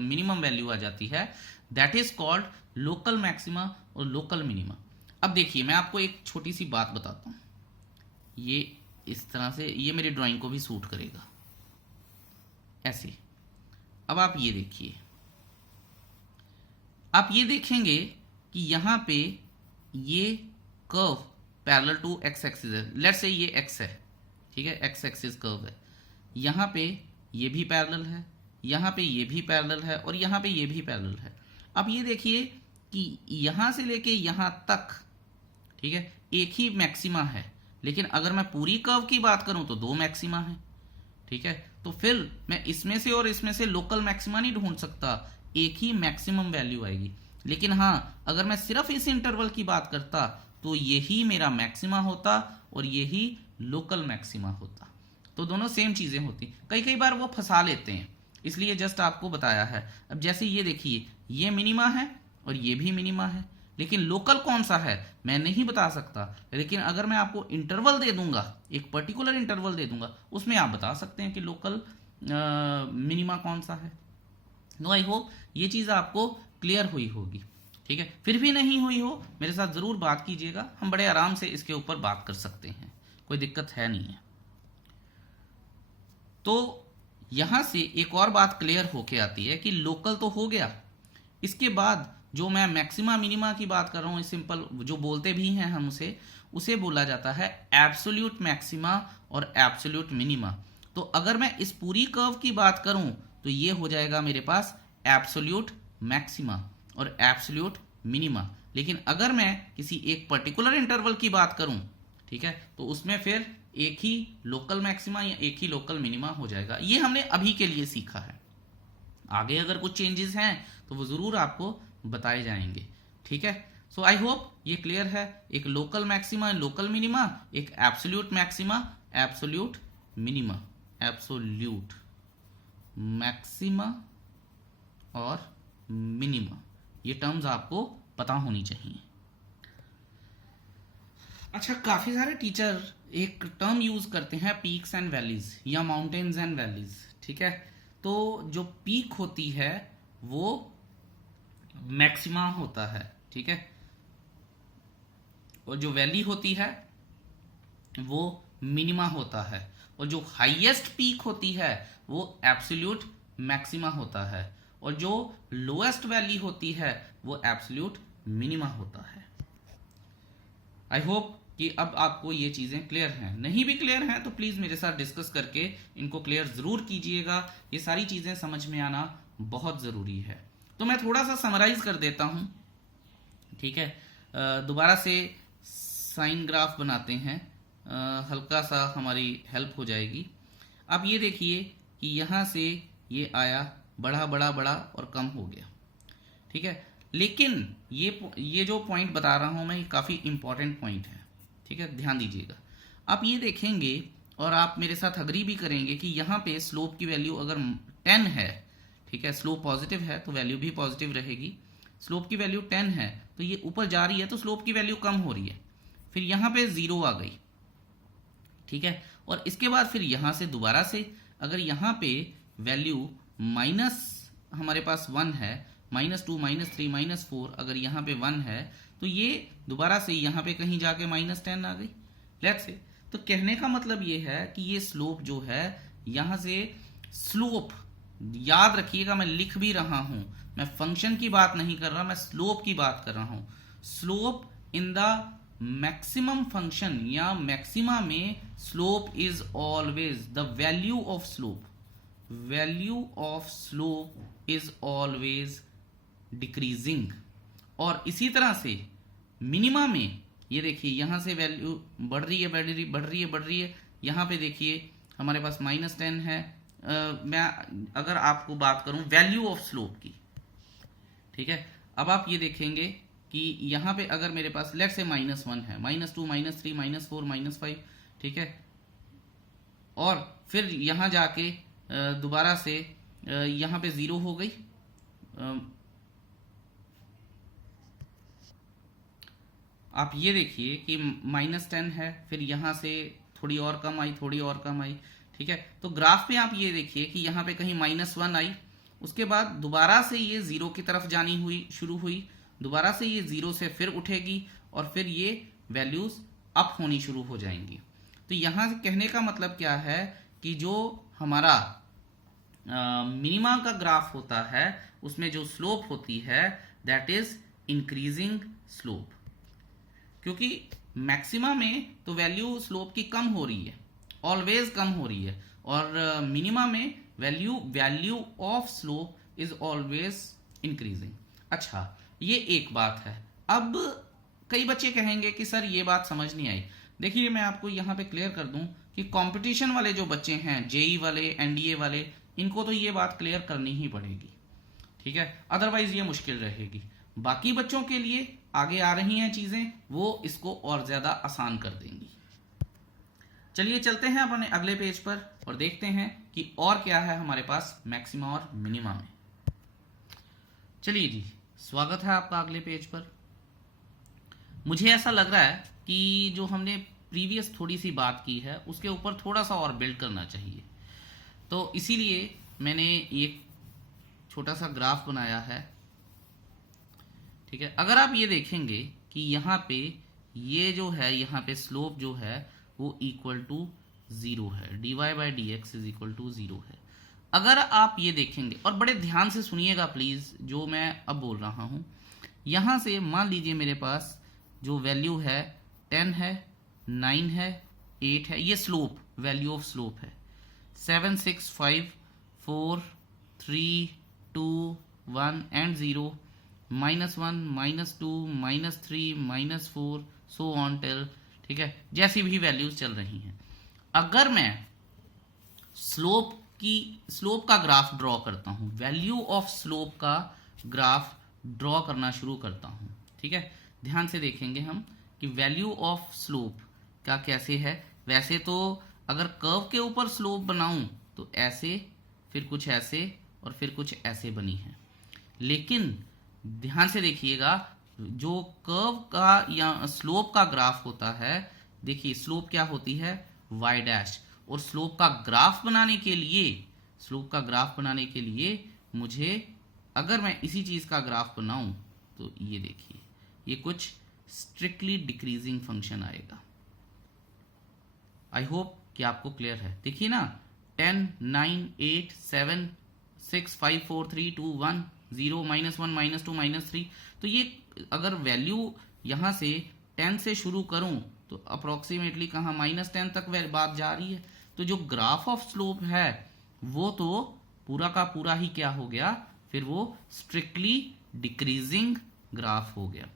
मिनिमम वैल्यू आ जाती है, that is called local maxima और लोकल मिनिमा। अब देखिए मैं आपको एक छोटी सी बात बताता हूं, ये इस तरह से, ये मेरी ड्राइंग को भी सूट करेगा ऐसे। अब आप ये देखिए, आप ये देखेंगे कि यहां पे ये curve parallel to x axis है, लेट्स से ये एक्स है, ठीक है, एक्स एक्सिस कर्व है, यहां पे ये भी पैरेलल है, यहां पे ये भी पैरेलल है, और यहां पे ये भी पैरेलल है। अब ये देखिए कि यहां से लेके यहां तक, ठीक है, एक ही मैक्सिमा है, लेकिन अगर मैं पूरी कर्व की बात करूं तो दो मैक्सिमा है, ठीक है। तो फिर मैं इसमें से और इसमें से लोकल मैक्सिमा नहीं ढूंढ सकता, एक ही मैक्सिमम वैल्यू आएगी। लेकिन हाँ, अगर मैं सिर्फ इस इंटरवल की बात करता तो यही मेरा मैक्सिमा होता और यही लोकल मैक्सिमा होता, तो दोनों सेम चीजें होती। कई बार वो फंसा लेते हैं, इसलिए जस्ट आपको बताया है। अब जैसे ये देखिए, ये मिनिमा है और ये भी मिनिमा है, लेकिन लोकल कौन सा है मैं नहीं बता सकता। लेकिन अगर मैं आपको इंटरवल दे दूंगा, एक पर्टिकुलर इंटरवल दे दूंगा, उसमें आप बता सकते हैं कि लोकल मिनिमा कौन सा है। नो, आई होप ये चीज आपको क्लियर हुई होगी, ठीक है। फिर भी नहीं हुई हो, मेरे साथ जरूर बात कीजिएगा, हम बड़े आराम से इसके ऊपर बात कर सकते हैं, कोई दिक्कत है नहीं है। तो यहां से एक और बात क्लियर होके आती है कि लोकल तो हो गया, इसके बाद जो मैं मैक्सिमा मिनिमा की बात कर रहा हूं, सिंपल जो बोलते भी हैं हम उसे बोला जाता है एब्सोल्यूट मैक्सिमा और एब्सोल्यूट मिनिमा। तो अगर मैं इस पूरी कर्व की बात करूं तो ये हो जाएगा मेरे पास एब्सोल्यूट मैक्सिमा और एब्सोल्यूट मिनिमा। लेकिन अगर मैं किसी एक पर्टिकुलर इंटरवल की बात करूं, ठीक है, तो उसमें फिर एक ही लोकल मैक्सिमा या एक ही लोकल मिनिमा हो जाएगा। ये हमने अभी के लिए सीखा है, आगे अगर कुछ चेंजेस हैं तो वो जरूर आपको बताए जाएंगे। ठीक है, सो आई होप ये क्लियर है। एक लोकल मैक्सिमा, लोकल मिनिमा, एक absolute maxima, absolute minima, absolute maxima और मिनिमा, ये टर्म्स आपको पता होनी चाहिए। अच्छा, काफी सारे टीचर एक टर्म यूज करते हैं पीक्स एंड वैलीज या माउंटेन्स एंड वैलीज। ठीक है, तो जो पीक होती है वो मैक्सिमा होता है। ठीक है, और जो वैली होती है वो मिनिमा होता है, और जो हाईएस्ट पीक होती है वो एब्सोल्यूट मैक्सिमा होता है, और जो लोएस्ट वैली होती है वो एब्सोल्यूट मिनिमा होता है। आई होप कि अब आपको ये चीजें क्लियर हैं। नहीं भी क्लियर हैं तो प्लीज मेरे साथ डिस्कस करके इनको क्लियर जरूर कीजिएगा। ये सारी चीजें समझ में आना बहुत जरूरी है। तो मैं थोड़ा सा समराइज कर देता हूं। ठीक है, दोबारा से साइन ग्राफ बनाते हैं, हल्का सा हमारी हेल्प हो जाएगी। अब ये देखिए कि यहां से ये आया, बढ़ा बढ़ा बढ़ा और कम हो गया। ठीक है, लेकिन ये जो पॉइंट बता रहा हूं मैं, ये काफी इंपॉर्टेंट पॉइंट है। ठीक है, ध्यान दीजिएगा। आप ये देखेंगे और आप मेरे साथ अग्री भी करेंगे कि यहाँ पे स्लोप की वैल्यू अगर 10 है, ठीक है, स्लोप पॉजिटिव है तो वैल्यू भी पॉजिटिव रहेगी। स्लोप की वैल्यू 10 है तो ये ऊपर जा रही है तो स्लोप की वैल्यू कम हो रही है। फिर यहाँ पे 0 आ गई। ठीक है, और इसके बाद फिर यहां से दोबारा से अगर यहाँ पे वैल्यू माइनस हमारे पास 1 है, -2, -3, -4, अगर यहाँ पे 1 है तो ये दोबारा से यहाँ पे कहीं जाके -10 आ गई, लेट्स से। तो कहने का मतलब ये है कि ये स्लोप जो है, यहां से स्लोप, याद रखिएगा मैं लिख भी रहा हूं, मैं फंक्शन की बात नहीं कर रहा, मैं स्लोप की बात कर रहा हूं। Slope in the maximum function या मैक्सिमा में slope is always the value of slope, value of slope is always decreasing. और इसी तरह से मिनिमा में ये देखिए यहां से वैल्यू बढ़ रही है, बढ़ रही है, बढ़ रही है, बढ़ रही है। यहां पे देखिए हमारे पास -10 है। मैं अगर आपको बात करूं वैल्यू ऑफ स्लोप की, ठीक है, अब आप ये देखेंगे कि यहां पे अगर मेरे पास लेट से -1 है, -2, -3, -4, -5, ठीक है, और फिर यहां जाके दोबारा से यहां पे 0 हो गई। आप ये देखिए कि -10 है, फिर यहां से थोड़ी और कम आई, थोड़ी और कम आई। ठीक है, तो ग्राफ पे आप ये देखिए कि यहां पे कहीं -1 आई, उसके बाद दोबारा से ये 0 की तरफ जानी हुई शुरू हुई, दोबारा से ये 0 से फिर उठेगी और फिर ये वैल्यूज अप होनी शुरू हो जाएंगी। तो यहां से कहने का मतलब क्या है कि जो हमारा मिनिमा का ग्राफ होता है उसमें जो स्लोप होती है दैट इज इंक्रीजिंग स्लोप, क्योंकि मैक्सिमा में तो वैल्यू स्लोप की कम हो रही है, ऑलवेज कम हो रही है, और मिनिमा में value of slope is always increasing. अच्छा, ये एक बात है। अब कई बच्चे कहेंगे कि सर ये बात समझ नहीं आई। देखिए मैं आपको यहाँ पे क्लियर कर दूं कि कंपटीशन वाले जो बच्चे हैं, जेई वाले, एनडीए वाले, इनको तो ये बात क्लियर करनी ही पड़ेगी। ठीक है, अदरवाइज ये मुश्किल रहेगी। बाकी बच्चों के लिए आगे आ रही हैं चीजें, वो इसको और ज्यादा आसान कर देंगी। चलिए चलते हैं अपने अगले पेज पर और देखते हैं कि और क्या है हमारे पास मैक्सिमा और मिनिमा में। चलिए जी, स्वागत है आपका अगले पेज पर। मुझे ऐसा लग रहा है कि जो हमने प्रीवियस थोड़ी सी बात की है उसके ऊपर थोड़ा सा और बिल्ड करना चाहिए, तो इसीलिए मैंने एक छोटा सा ग्राफ बनाया है। ठीक है, अगर आप ये देखेंगे कि यहाँ पे ये जो है, यहाँ पे स्लोप जो है वो इक्वल टू 0 है, dy/dx इज इक्वल टू 0 है। अगर आप ये देखेंगे, और बड़े ध्यान से सुनिएगा प्लीज जो मैं अब बोल रहा हूं, यहां से मान लीजिए मेरे पास जो वैल्यू है 10 है, 9 है, 8 है, ये स्लोप, वैल्यू ऑफ स्लोप है। 7, 6, 5, 4, 3, 2, 1 एंड 0, -1, -2, -3, -4, सो ऑन टिल, ठीक है, जैसी भी वैल्यूज चल रही हैं। अगर मैं स्लोप का ग्राफ ड्रॉ करता हूं, वैल्यू ऑफ स्लोप का ग्राफ ड्रॉ करना शुरू करता हूँ। ठीक है, ध्यान से देखेंगे हम कि वैल्यू ऑफ स्लोप का कैसे है। वैसे तो अगर कर्व के ऊपर स्लोप बनाऊं तो ऐसे, फिर कुछ ऐसे और फिर कुछ ऐसे बनी है, लेकिन ध्यान से देखिएगा जो कर्व का या स्लोप का ग्राफ होता है, देखिए स्लोप क्या होती है y डैश, और स्लोप का ग्राफ बनाने के लिए मुझे, अगर मैं इसी चीज का ग्राफ बनाऊं तो ये देखिए ये कुछ स्ट्रिक्टली डिक्रीजिंग फंक्शन आएगा। आई होप कि आपको क्लियर है। देखिए ना 10 9 8 7 6 5 4 3 2 1 0 -1 -2 -3, तो ये अगर वैल्यू यहां से 10 से शुरू करूं तो अप्रोक्सीमेटली कहां -10 तक बात जा रही है। तो जो ग्राफ ऑफ स्लोप है वो तो पूरा का पूरा ही क्या हो गया, फिर वो स्ट्रिक्टली डिक्रीजिंग ग्राफ हो गया।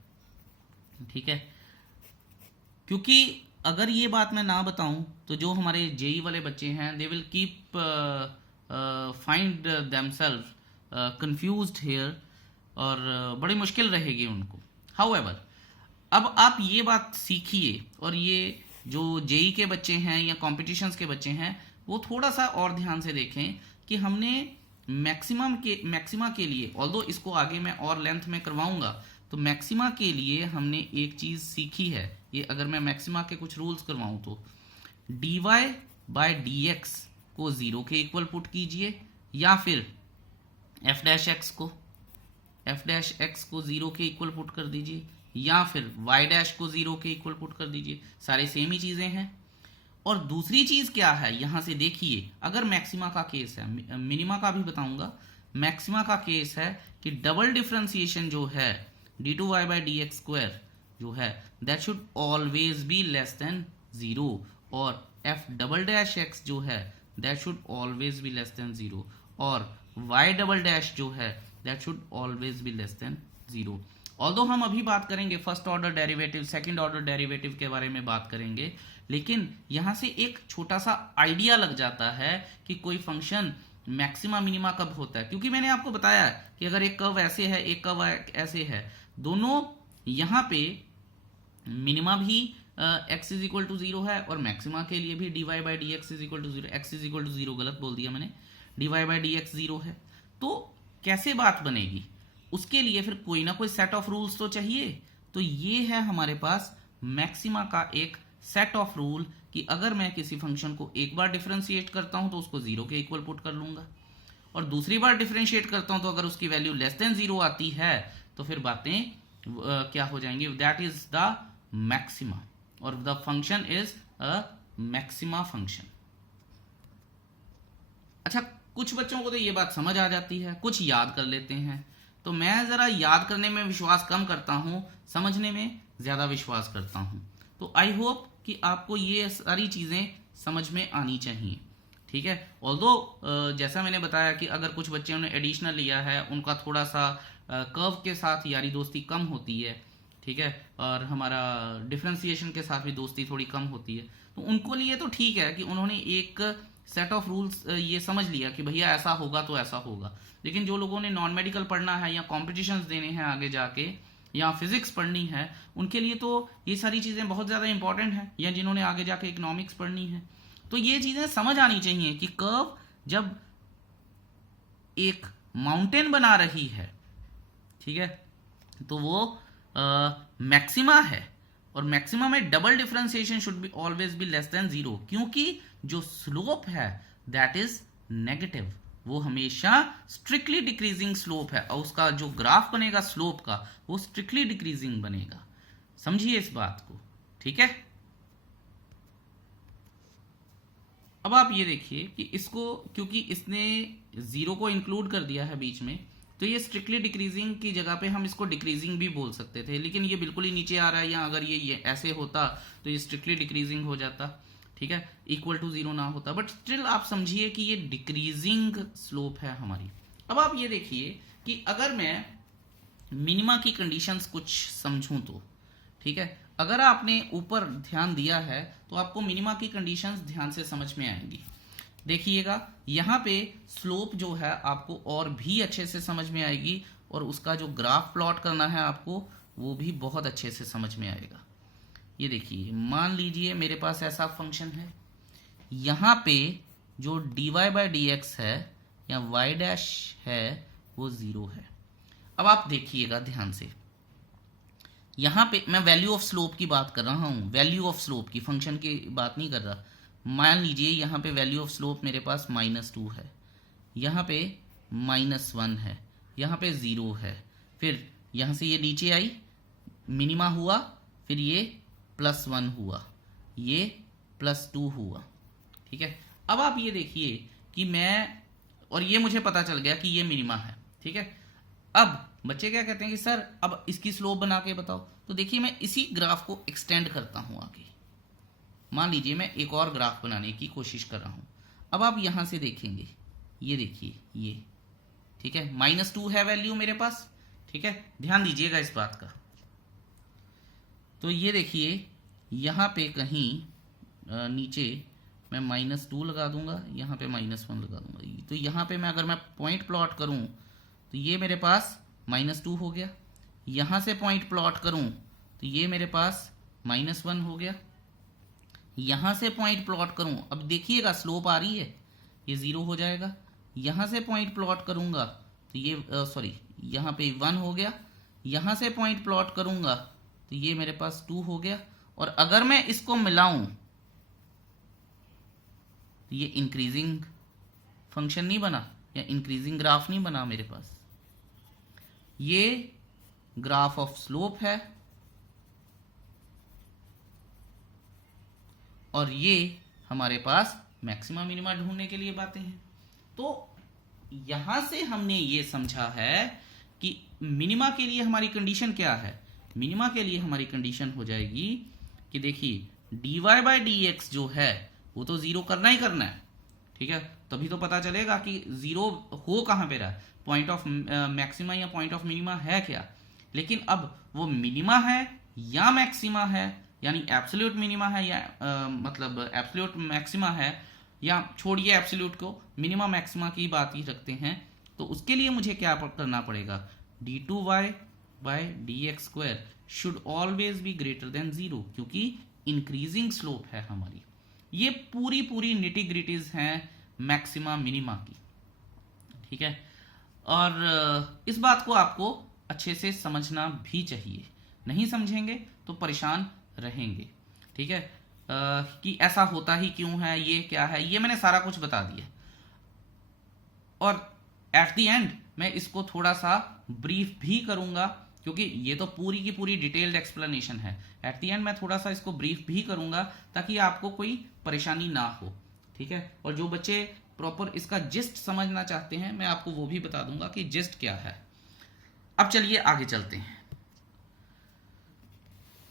ठीक है, क्योंकि अगर ये बात मैं ना बताऊं तो जो हमारे जेई वाले बच्चे हैं they will keep find themselves confused here, और बड़ी मुश्किल रहेगी उनको। हाउएवर, अब आप ये बात सीखिए, और ये जो जेई के बच्चे हैं या कॉम्पिटिशन्स के बच्चे हैं वो थोड़ा सा और ध्यान से देखें कि हमने मैक्सिमा के लिए, ऑल्दो इसको आगे मैं और लेंथ में करवाऊंगा, तो मैक्सिमा के लिए हमने एक चीज सीखी है। ये अगर मैं मैक्सिमा के कुछ रूल्स करवाऊं तो dy बाय dx को 0 के इक्वल पुट कीजिए, या फिर f डैश x को 0 के इक्वल पुट कर दीजिए, या फिर y डैश को 0 के इक्वल पुट कर दीजिए। सारे सेम ही चीजें हैं। और दूसरी चीज क्या है, यहां से देखिए, अगर मैक्सिमा का केस है, मिनिमा का भी बताऊंगा, मैक्सिमा का केस है कि डबल डिफरेंशिएशन जो है d2y बाई dx स्क्वायर जो है that should always be less than 0, और f डबल डैश x जो है that should always be less than 0, और y डबल डैश जो है that should always be less than 0। Although हम अभी बात करेंगे first order derivative, second order derivative के बारे में बात करेंगे, लेकिन यहां से एक छोटा सा आइडिया लग जाता है कि कोई फंक्शन मैक्सिमा मिनिमा कब होता है। क्योंकि मैंने आपको बताया कि अगर एक कर्व ऐसे है, एक कर्व ऐसे है, दोनों यहां पे मिनिमा भी x इज इक्वल टू 0 है, और मैक्सिमा के लिए भी dy by D x is equal to 0, x is equal to 0 गलत बोल दिया मैंने, dy बाई डी एक्स 0 है। तो कैसे बात बनेगी, उसके लिए फिर कोई ना कोई सेट ऑफ रूल्स तो चाहिए। तो ये है हमारे पास मैक्सिमा का एक सेट ऑफ रूल कि अगर मैं किसी फंक्शन को एक बार डिफरेंशिएट करता हूं तो उसको 0 के इक्वल पुट कर लूंगा, और दूसरी बार डिफरेंशिएट करता हूं तो अगर उसकी वैल्यू लेस देन 0 आती है तो फिर बातें क्या हो जाएंगी, दैट इज द मैक्सिमा, और the function is a maxima function. अच्छा, कुछ बच्चों को तो ये बात समझ आ जाती है, कुछ याद कर लेते हैं, तो मैं जरा याद करने में विश्वास कम करता हूं, समझने में ज्यादा विश्वास करता हूं। तो आई होप कि आपको ये सारी चीजें समझ में आनी चाहिए। ठीक है, ऑल्दो जैसा मैंने बताया कि अगर कुछ बच्चों ने एडिशनल लिया है उनका थोड़ा सा कर्व के साथ यारी दोस्ती कम होती है, ठीक है, और हमारा डिफरेंशिएशन के साथ भी दोस्ती थोड़ी कम होती है, तो उनको लिए तो ठीक है कि उन्होंने एक सेट ऑफ रूल्स ये समझ लिया कि भैया ऐसा होगा तो ऐसा होगा। लेकिन जो लोगों ने नॉन मेडिकल पढ़ना है या कॉम्पिटिशन्स देने हैं आगे जाके, या फिजिक्स पढ़नी है, उनके लिए तो ये सारी चीजें बहुत ज्यादा इंपॉर्टेंट है, या जिन्होंने आगे जाके इकोनॉमिक्स पढ़नी है, तो ये चीजें समझ आनी चाहिए कि कर्व जब एक माउंटेन बना रही है, ठीक है, तो वो मैक्सिमा है, और मैक्सिमा में double differentiation should be always be less than 0, क्योंकि जो स्लोप है दैट इज नेगेटिव, वो हमेशा स्ट्रिक्टली डिक्रीजिंग स्लोप है, और उसका जो ग्राफ बनेगा स्लोप का वो स्ट्रिक्टली डिक्रीजिंग बनेगा। समझिए इस बात को, ठीक है। अब आप ये देखिए कि इसको, क्योंकि इसने 0 को इंक्लूड कर दिया है बीच में, तो ये स्ट्रिक्टली डिक्रीजिंग की जगह पे हम इसको डिक्रीजिंग भी बोल सकते थे, लेकिन ये बिल्कुल ही नीचे आ रहा है, या अगर ये ऐसे होता तो ये स्ट्रिक्टली डिक्रीजिंग हो जाता, ठीक है, इक्वल टू 0 ना होता, बट स्टिल आप समझिए कि ये डिक्रीजिंग स्लोप है हमारी। अब आप ये देखिए कि अगर मैं मिनिमा की कंडीशंस कुछ समझूं तो, ठीक है, अगर आपने ऊपर ध्यान दिया है तो आपको मिनिमा की कंडीशंस ध्यान से समझ में आएंगी। देखिएगा यहां पे स्लोप जो है आपको और भी अच्छे से समझ में आएगी, और उसका जो ग्राफ प्लॉट करना है आपको वो भी बहुत अच्छे से समझ में आएगा। ये देखिए, मान लीजिए मेरे पास ऐसा फंक्शन है, यहाँ पे जो dy/dx है या y डैश है वो 0 है। अब आप देखिएगा ध्यान से, यहाँ पे मैं वैल्यू ऑफ स्लोप की बात कर रहा हूँ, वैल्यू ऑफ स्लोप की, फंक्शन की बात नहीं कर रहा। मान लीजिए यहाँ पे वैल्यू ऑफ स्लोप मेरे पास -2 है, यहाँ पे -1 है, यहाँ पे 0 है, फिर यहाँ से ये नीचे आई, मिनिमा हुआ, फिर ये +1 हुआ, ये +2 हुआ। ठीक है, अब आप ये देखिए कि मैं, और ये मुझे पता चल गया कि ये मिनिमा है। ठीक है, अब बच्चे क्या कहते हैं कि सर अब इसकी स्लोप बना के बताओ। तो देखिए, मैं इसी ग्राफ को एक्सटेंड करता हूं आगे। मान लीजिए मैं एक और ग्राफ बनाने की कोशिश कर रहा हूं। अब आप यहां से देखेंगे, ये देखिए ये, ठीक है, -2 है वैल्यू मेरे पास। ठीक है, ध्यान दीजिएगा इस बात का। तो ये देखिए, यहां पे कहीं नीचे मैं -2 लगा दूंगा, यहाँ पे -1 लगा दूंगा। तो यहाँ पे अगर मैं पॉइंट प्लॉट करूं तो ये मेरे पास -2 हो गया। यहाँ से पॉइंट प्लॉट करूं तो ये मेरे पास -1 हो गया। यहाँ से पॉइंट प्लॉट करूं, अब देखिएगा स्लोप आ रही है, ये 0 हो जाएगा। यहाँ से पॉइंट प्लॉट करूंगा तो ये सॉरी, यहाँ पे 1 हो गया। यहाँ से पॉइंट प्लॉट करूंगा तो ये मेरे पास 2 हो गया। और अगर मैं इसको मिलाऊं तो ये इंक्रीजिंग फंक्शन नहीं बना, या इंक्रीजिंग ग्राफ नहीं बना मेरे पास। ये ग्राफ ऑफ स्लोप है और ये हमारे पास मैक्सिमा मिनिमा ढूंढने के लिए बातें हैं। तो यहां से हमने ये समझा है कि मिनिमा के लिए हमारी कंडीशन क्या है। मिनिमा के लिए हमारी कंडीशन हो जाएगी कि देखिए, dy/dx जो है वो तो 0 करना ही करना है। ठीक है, तभी तो पता चलेगा कि 0 हो कहां पे रहा, पॉइंट ऑफ मैक्सिमा या पॉइंट ऑफ मिनिमा है क्या। लेकिन अब वो मिनिमा है या मैक्सिमा है, यानी एब्सोल्यूट मिनिमा है या मतलब एब्सोल्यूट मैक्सिमा है, या छोड़िए एब्सोल्यूट को, मिनिमा मैक्सिमा की बात ही रखते हैं। तो उसके लिए मुझे क्या करना पड़ेगा, d2y/dx² should always be greater than 0, क्योंकि इंक्रीजिंग स्लोप है हमारी। ये पूरी निटी ग्रिटीज हैं मैक्सिमा मिनिमा की। ठीक है, और इस बात को आपको अच्छे से समझना भी चाहिए, नहीं समझेंगे तो परेशान रहेंगे। ठीक है, कि ऐसा होता ही क्यों है, ये क्या है, ये मैंने सारा कुछ बता दिया। और एट द एंड मैं इसको थोड़ा सा ब्रीफ भी करूंगा, क्योंकि ये तो पूरी की पूरी डिटेल्ड एक्सप्लेनेशन है। एट द एंड मैं थोड़ा सा इसको ब्रीफ भी करूंगा ताकि आपको कोई परेशानी ना हो। ठीक है, और जो बच्चे प्रॉपर इसका जिस्ट समझना चाहते हैं मैं आपको वो भी बता दूंगा कि जिस्ट क्या है। अब चलिए आगे चलते हैं।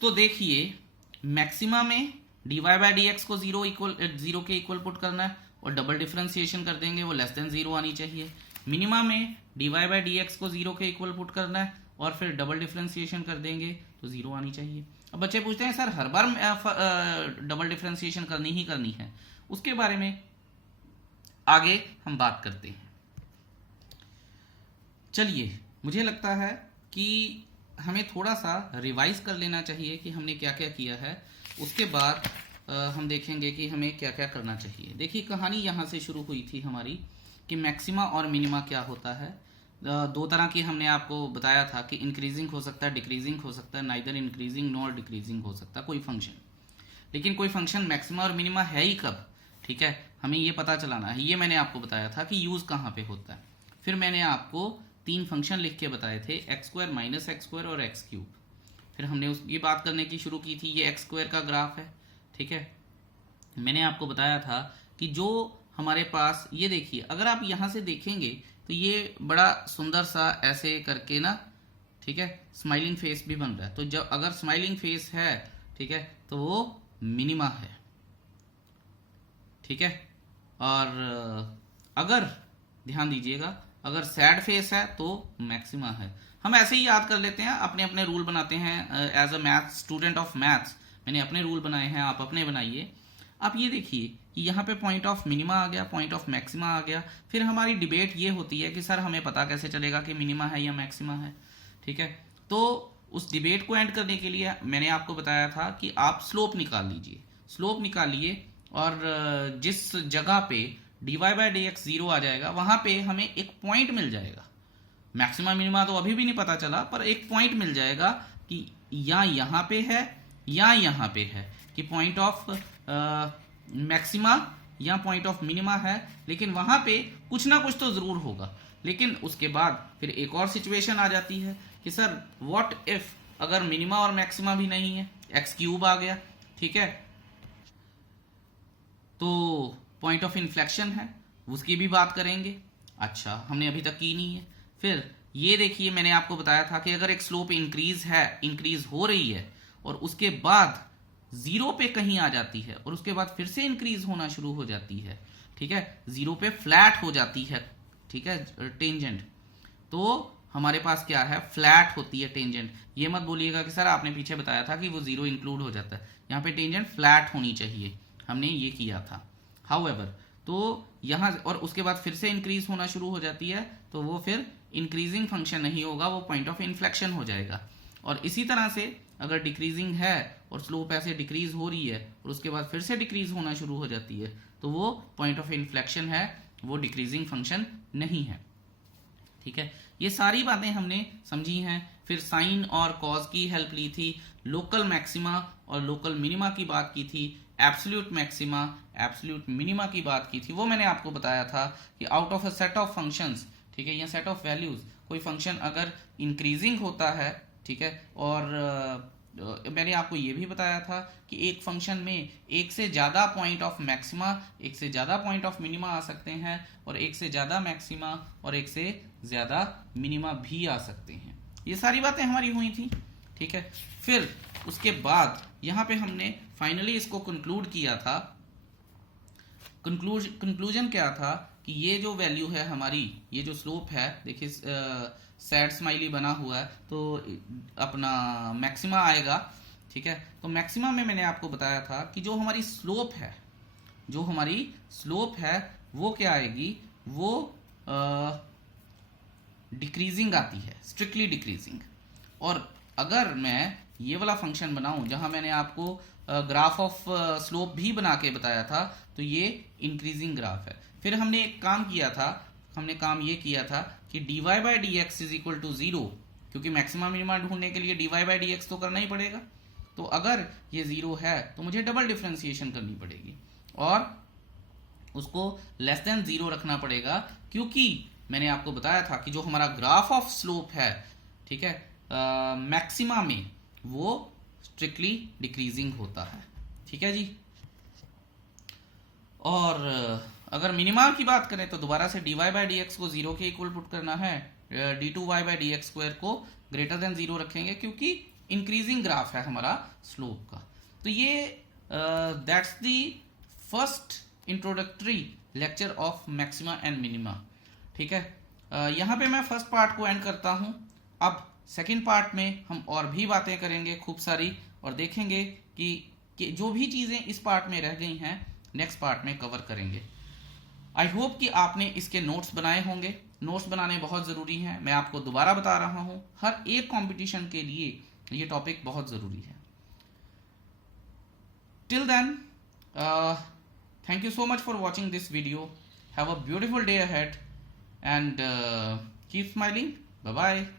तो देखिए, मैक्सिमा में dy/dx को 0 के इक्वल पुट करना है और डबल डिफरेंशिएशन कर देंगे, वो लेस देन 0 आनी चाहिए। मिनिमा में dy/dx को 0 के इक्वल पुट करना है और फिर डबल डिफरेंशिएशन कर देंगे तो 0 आनी चाहिए। अब बच्चे पूछते हैं सर हर बार डबल डिफरेंशिएशन करनी ही करनी है, उसके बारे में आगे हम बात करते हैं। चलिए, मुझे लगता है कि हमें थोड़ा सा रिवाइज कर लेना चाहिए कि हमने क्या क्या किया है, उसके बाद हम देखेंगे कि हमें क्या क्या करना चाहिए। देखिए, कहानी यहाँ से शुरू हुई थी हमारी कि मैक्सिमा और मिनिमा क्या होता है। दो तरह की हमने आपको बताया था कि इंक्रीजिंग हो सकता है, डिक्रीजिंग हो सकता है, नाइदर इंक्रीजिंग नॉर डिक्रीजिंग हो सकता है कोई फंक्शन। लेकिन कोई फंक्शन मैक्सिमा और मिनिमा है ही कब, ठीक है, हमें ये पता चलाना है। ये मैंने आपको बताया था कि यूज कहाँ पे होता है। फिर मैंने आपको 3 फंक्शन लिख के बताए थे, x² - x² और x³। फिर हमने ये बात करने की शुरू की थी, ये x² का ग्राफ है। ठीक है, मैंने आपको बताया था कि जो हमारे पास, ये देखिए, अगर आप यहाँ से देखेंगे तो ये बड़ा सुंदर सा ऐसे करके ना, ठीक है, स्माइलिंग फेस भी बन रहा है। तो जब अगर स्माइलिंग फेस है, ठीक है, तो वो मिनिमा है। ठीक है, और अगर ध्यान दीजिएगा, अगर सैड फेस है तो मैक्सिमा है। हम ऐसे ही याद कर लेते हैं, अपने अपने रूल बनाते हैं। As a maths student of maths मैंने अपने रूल बनाए हैं, आप अपने बनाइए। आप ये देखिए कि यहाँ पे पॉइंट ऑफ मिनिमा आ गया, पॉइंट ऑफ मैक्सिमा आ गया। फिर हमारी डिबेट ये होती है कि सर हमें पता कैसे चलेगा कि मिनिमा है या मैक्सिमा है, ठीक है। तो उस डिबेट को एंड करने के लिए मैंने आपको बताया था कि आप स्लोप निकाल लीजिए, स्लोप निकालिए और जिस जगह पे dy बाई डी एक्स 0 आ जाएगा वहां पे हमें एक पॉइंट मिल जाएगा। मैक्सिमा मिनिमा तो अभी भी नहीं पता चला, पर एक पॉइंट मिल जाएगा कि या यहाँ पे है या यहाँ पे है, कि पॉइंट ऑफ मैक्सिमा या पॉइंट ऑफ मिनिमा है, लेकिन वहां पे कुछ ना कुछ तो जरूर होगा। लेकिन उसके बाद फिर एक और सिचुएशन आ जाती है कि सर व्हाट इफ अगर मिनिमा और मैक्सिमा भी नहीं है, एक्स क्यूब आ गया, ठीक है। तो पॉइंट ऑफ इन्फ्लेक्शन है, उसकी भी बात करेंगे। अच्छा, हमने अभी तक की नहीं है। फिर ये देखिए, मैंने आपको बताया था कि अगर एक स्लोप इंक्रीज हो रही है और उसके बाद 0 पे कहीं आ जाती है और उसके बाद फिर से इंक्रीज होना शुरू हो जाती है, ठीक है, 0 पे फ्लैट हो जाती है, ठीक है, टेंजेंट, तो हमारे पास क्या है, फ्लैट होती है टेंजेंट। ये मत बोलिएगा कि सर आपने पीछे बताया था कि वो 0 इंक्लूड हो जाता है, यहाँ पे टेंजेंट फ्लैट होनी चाहिए, हमने ये किया था। हाउएवर, तो यहाँ और उसके बाद फिर से इंक्रीज होना शुरू हो जाती है, तो वो फिर इंक्रीजिंग फंक्शन नहीं होगा, वो पॉइंट ऑफ इन्फ्लेक्शन हो जाएगा। और इसी तरह से अगर डिक्रीजिंग है और स्लोप ऐसे डिक्रीज हो रही है और उसके बाद फिर से डिक्रीज होना शुरू हो जाती है, तो वो पॉइंट ऑफ इन्फ्लेक्शन है, वो डिक्रीजिंग फंक्शन नहीं है, ठीक है। ये सारी बातें हमने समझी हैं। फिर साइन और कॉज की हेल्प ली थी, लोकल मैक्सिमा और लोकल मिनिमा की बात की थी, एब्सोल्यूट मैक्सिमा एब्सोल्यूट मिनिमा की बात की थी। वो मैंने आपको बताया था कि out of a set of functions, ठीक है, या सेट ऑफ वैल्यूज, कोई फंक्शन अगर इंक्रीजिंग होता है, ठीक है, और मैंने आपको ये भी बताया था कि एक फंक्शन में एक से ज्यादा पॉइंट ऑफ मैक्सिमा, एक से ज्यादा पॉइंट ऑफ मिनिमा आ सकते हैं, और एक से ज्यादा मैक्सिमा और एक से ज्यादा मिनिमा भी आ सकते हैं। ये सारी बातें हमारी हुई थी, ठीक है। फिर उसके बाद यहाँ पे हमने फाइनली इसको कंक्लूड किया था। कंक्लूजन क्या था कि ये जो वैल्यू है हमारी, ये जो स्लोप है, देखिए सैड स्माइली बना हुआ है, तो अपना मैक्सिमा आएगा, ठीक है। तो मैक्सिमा में मैंने आपको बताया था कि जो हमारी स्लोप है, जो हमारी स्लोप है वो क्या आएगी, वो डिक्रीजिंग आती है, स्ट्रिक्टली डिक्रीजिंग। और अगर मैं ये वाला फंक्शन बनाऊं जहां मैंने आपको ग्राफ ऑफ स्लोप भी बना के बताया था, तो ये इंक्रीजिंग ग्राफ है। फिर हमने एक काम किया था, हमने काम ये किया था कि dy by D x is equal to 0, क्योंकि मैक्सिमम मिनिमा ढूंढने के लिए dy बाई डी एक्स तो करना ही पड़ेगा। तो अगर ये 0 है तो मुझे डबल डिफरेंशिएशन करनी पड़ेगी और उसको लेस देन 0 रखना पड़ेगा, क्योंकि मैंने आपको बताया था कि जो हमारा ग्राफ ऑफ स्लोप है, ठीक है, मैक्सिमा में वो स्ट्रिक्टली डिक्रीजिंग होता है, ठीक है जी। और अगर मिनिमा की बात करें तो दोबारा से dy बाई डी एक्स को 0 के इक्वल पुट करना है, d2y by D x square को ग्रेटर देन 0 रखेंगे, क्योंकि इंक्रीजिंग ग्राफ है हमारा स्लोप का। तो ये that's the first introductory lecture of maxima and minima, ठीक है। यहाँ पे मैं फर्स्ट पार्ट को एंड करता हूँ। अब सेकेंड पार्ट में हम और भी बातें करेंगे खूब सारी, और देखेंगे कि जो भी चीज़ें इस पार्ट में रह गई हैं नेक्स्ट पार्ट में कवर करेंगे। आई होप कि आपने इसके नोट्स बनाए होंगे। नोट्स बनाने बहुत ज़रूरी हैं, मैं आपको दोबारा बता रहा हूँ, हर एक कंपटीशन के लिए ये टॉपिक बहुत ज़रूरी है। Till then, thank you so much for watching this video. Have a beautiful day ahead and keep smiling. Bye bye.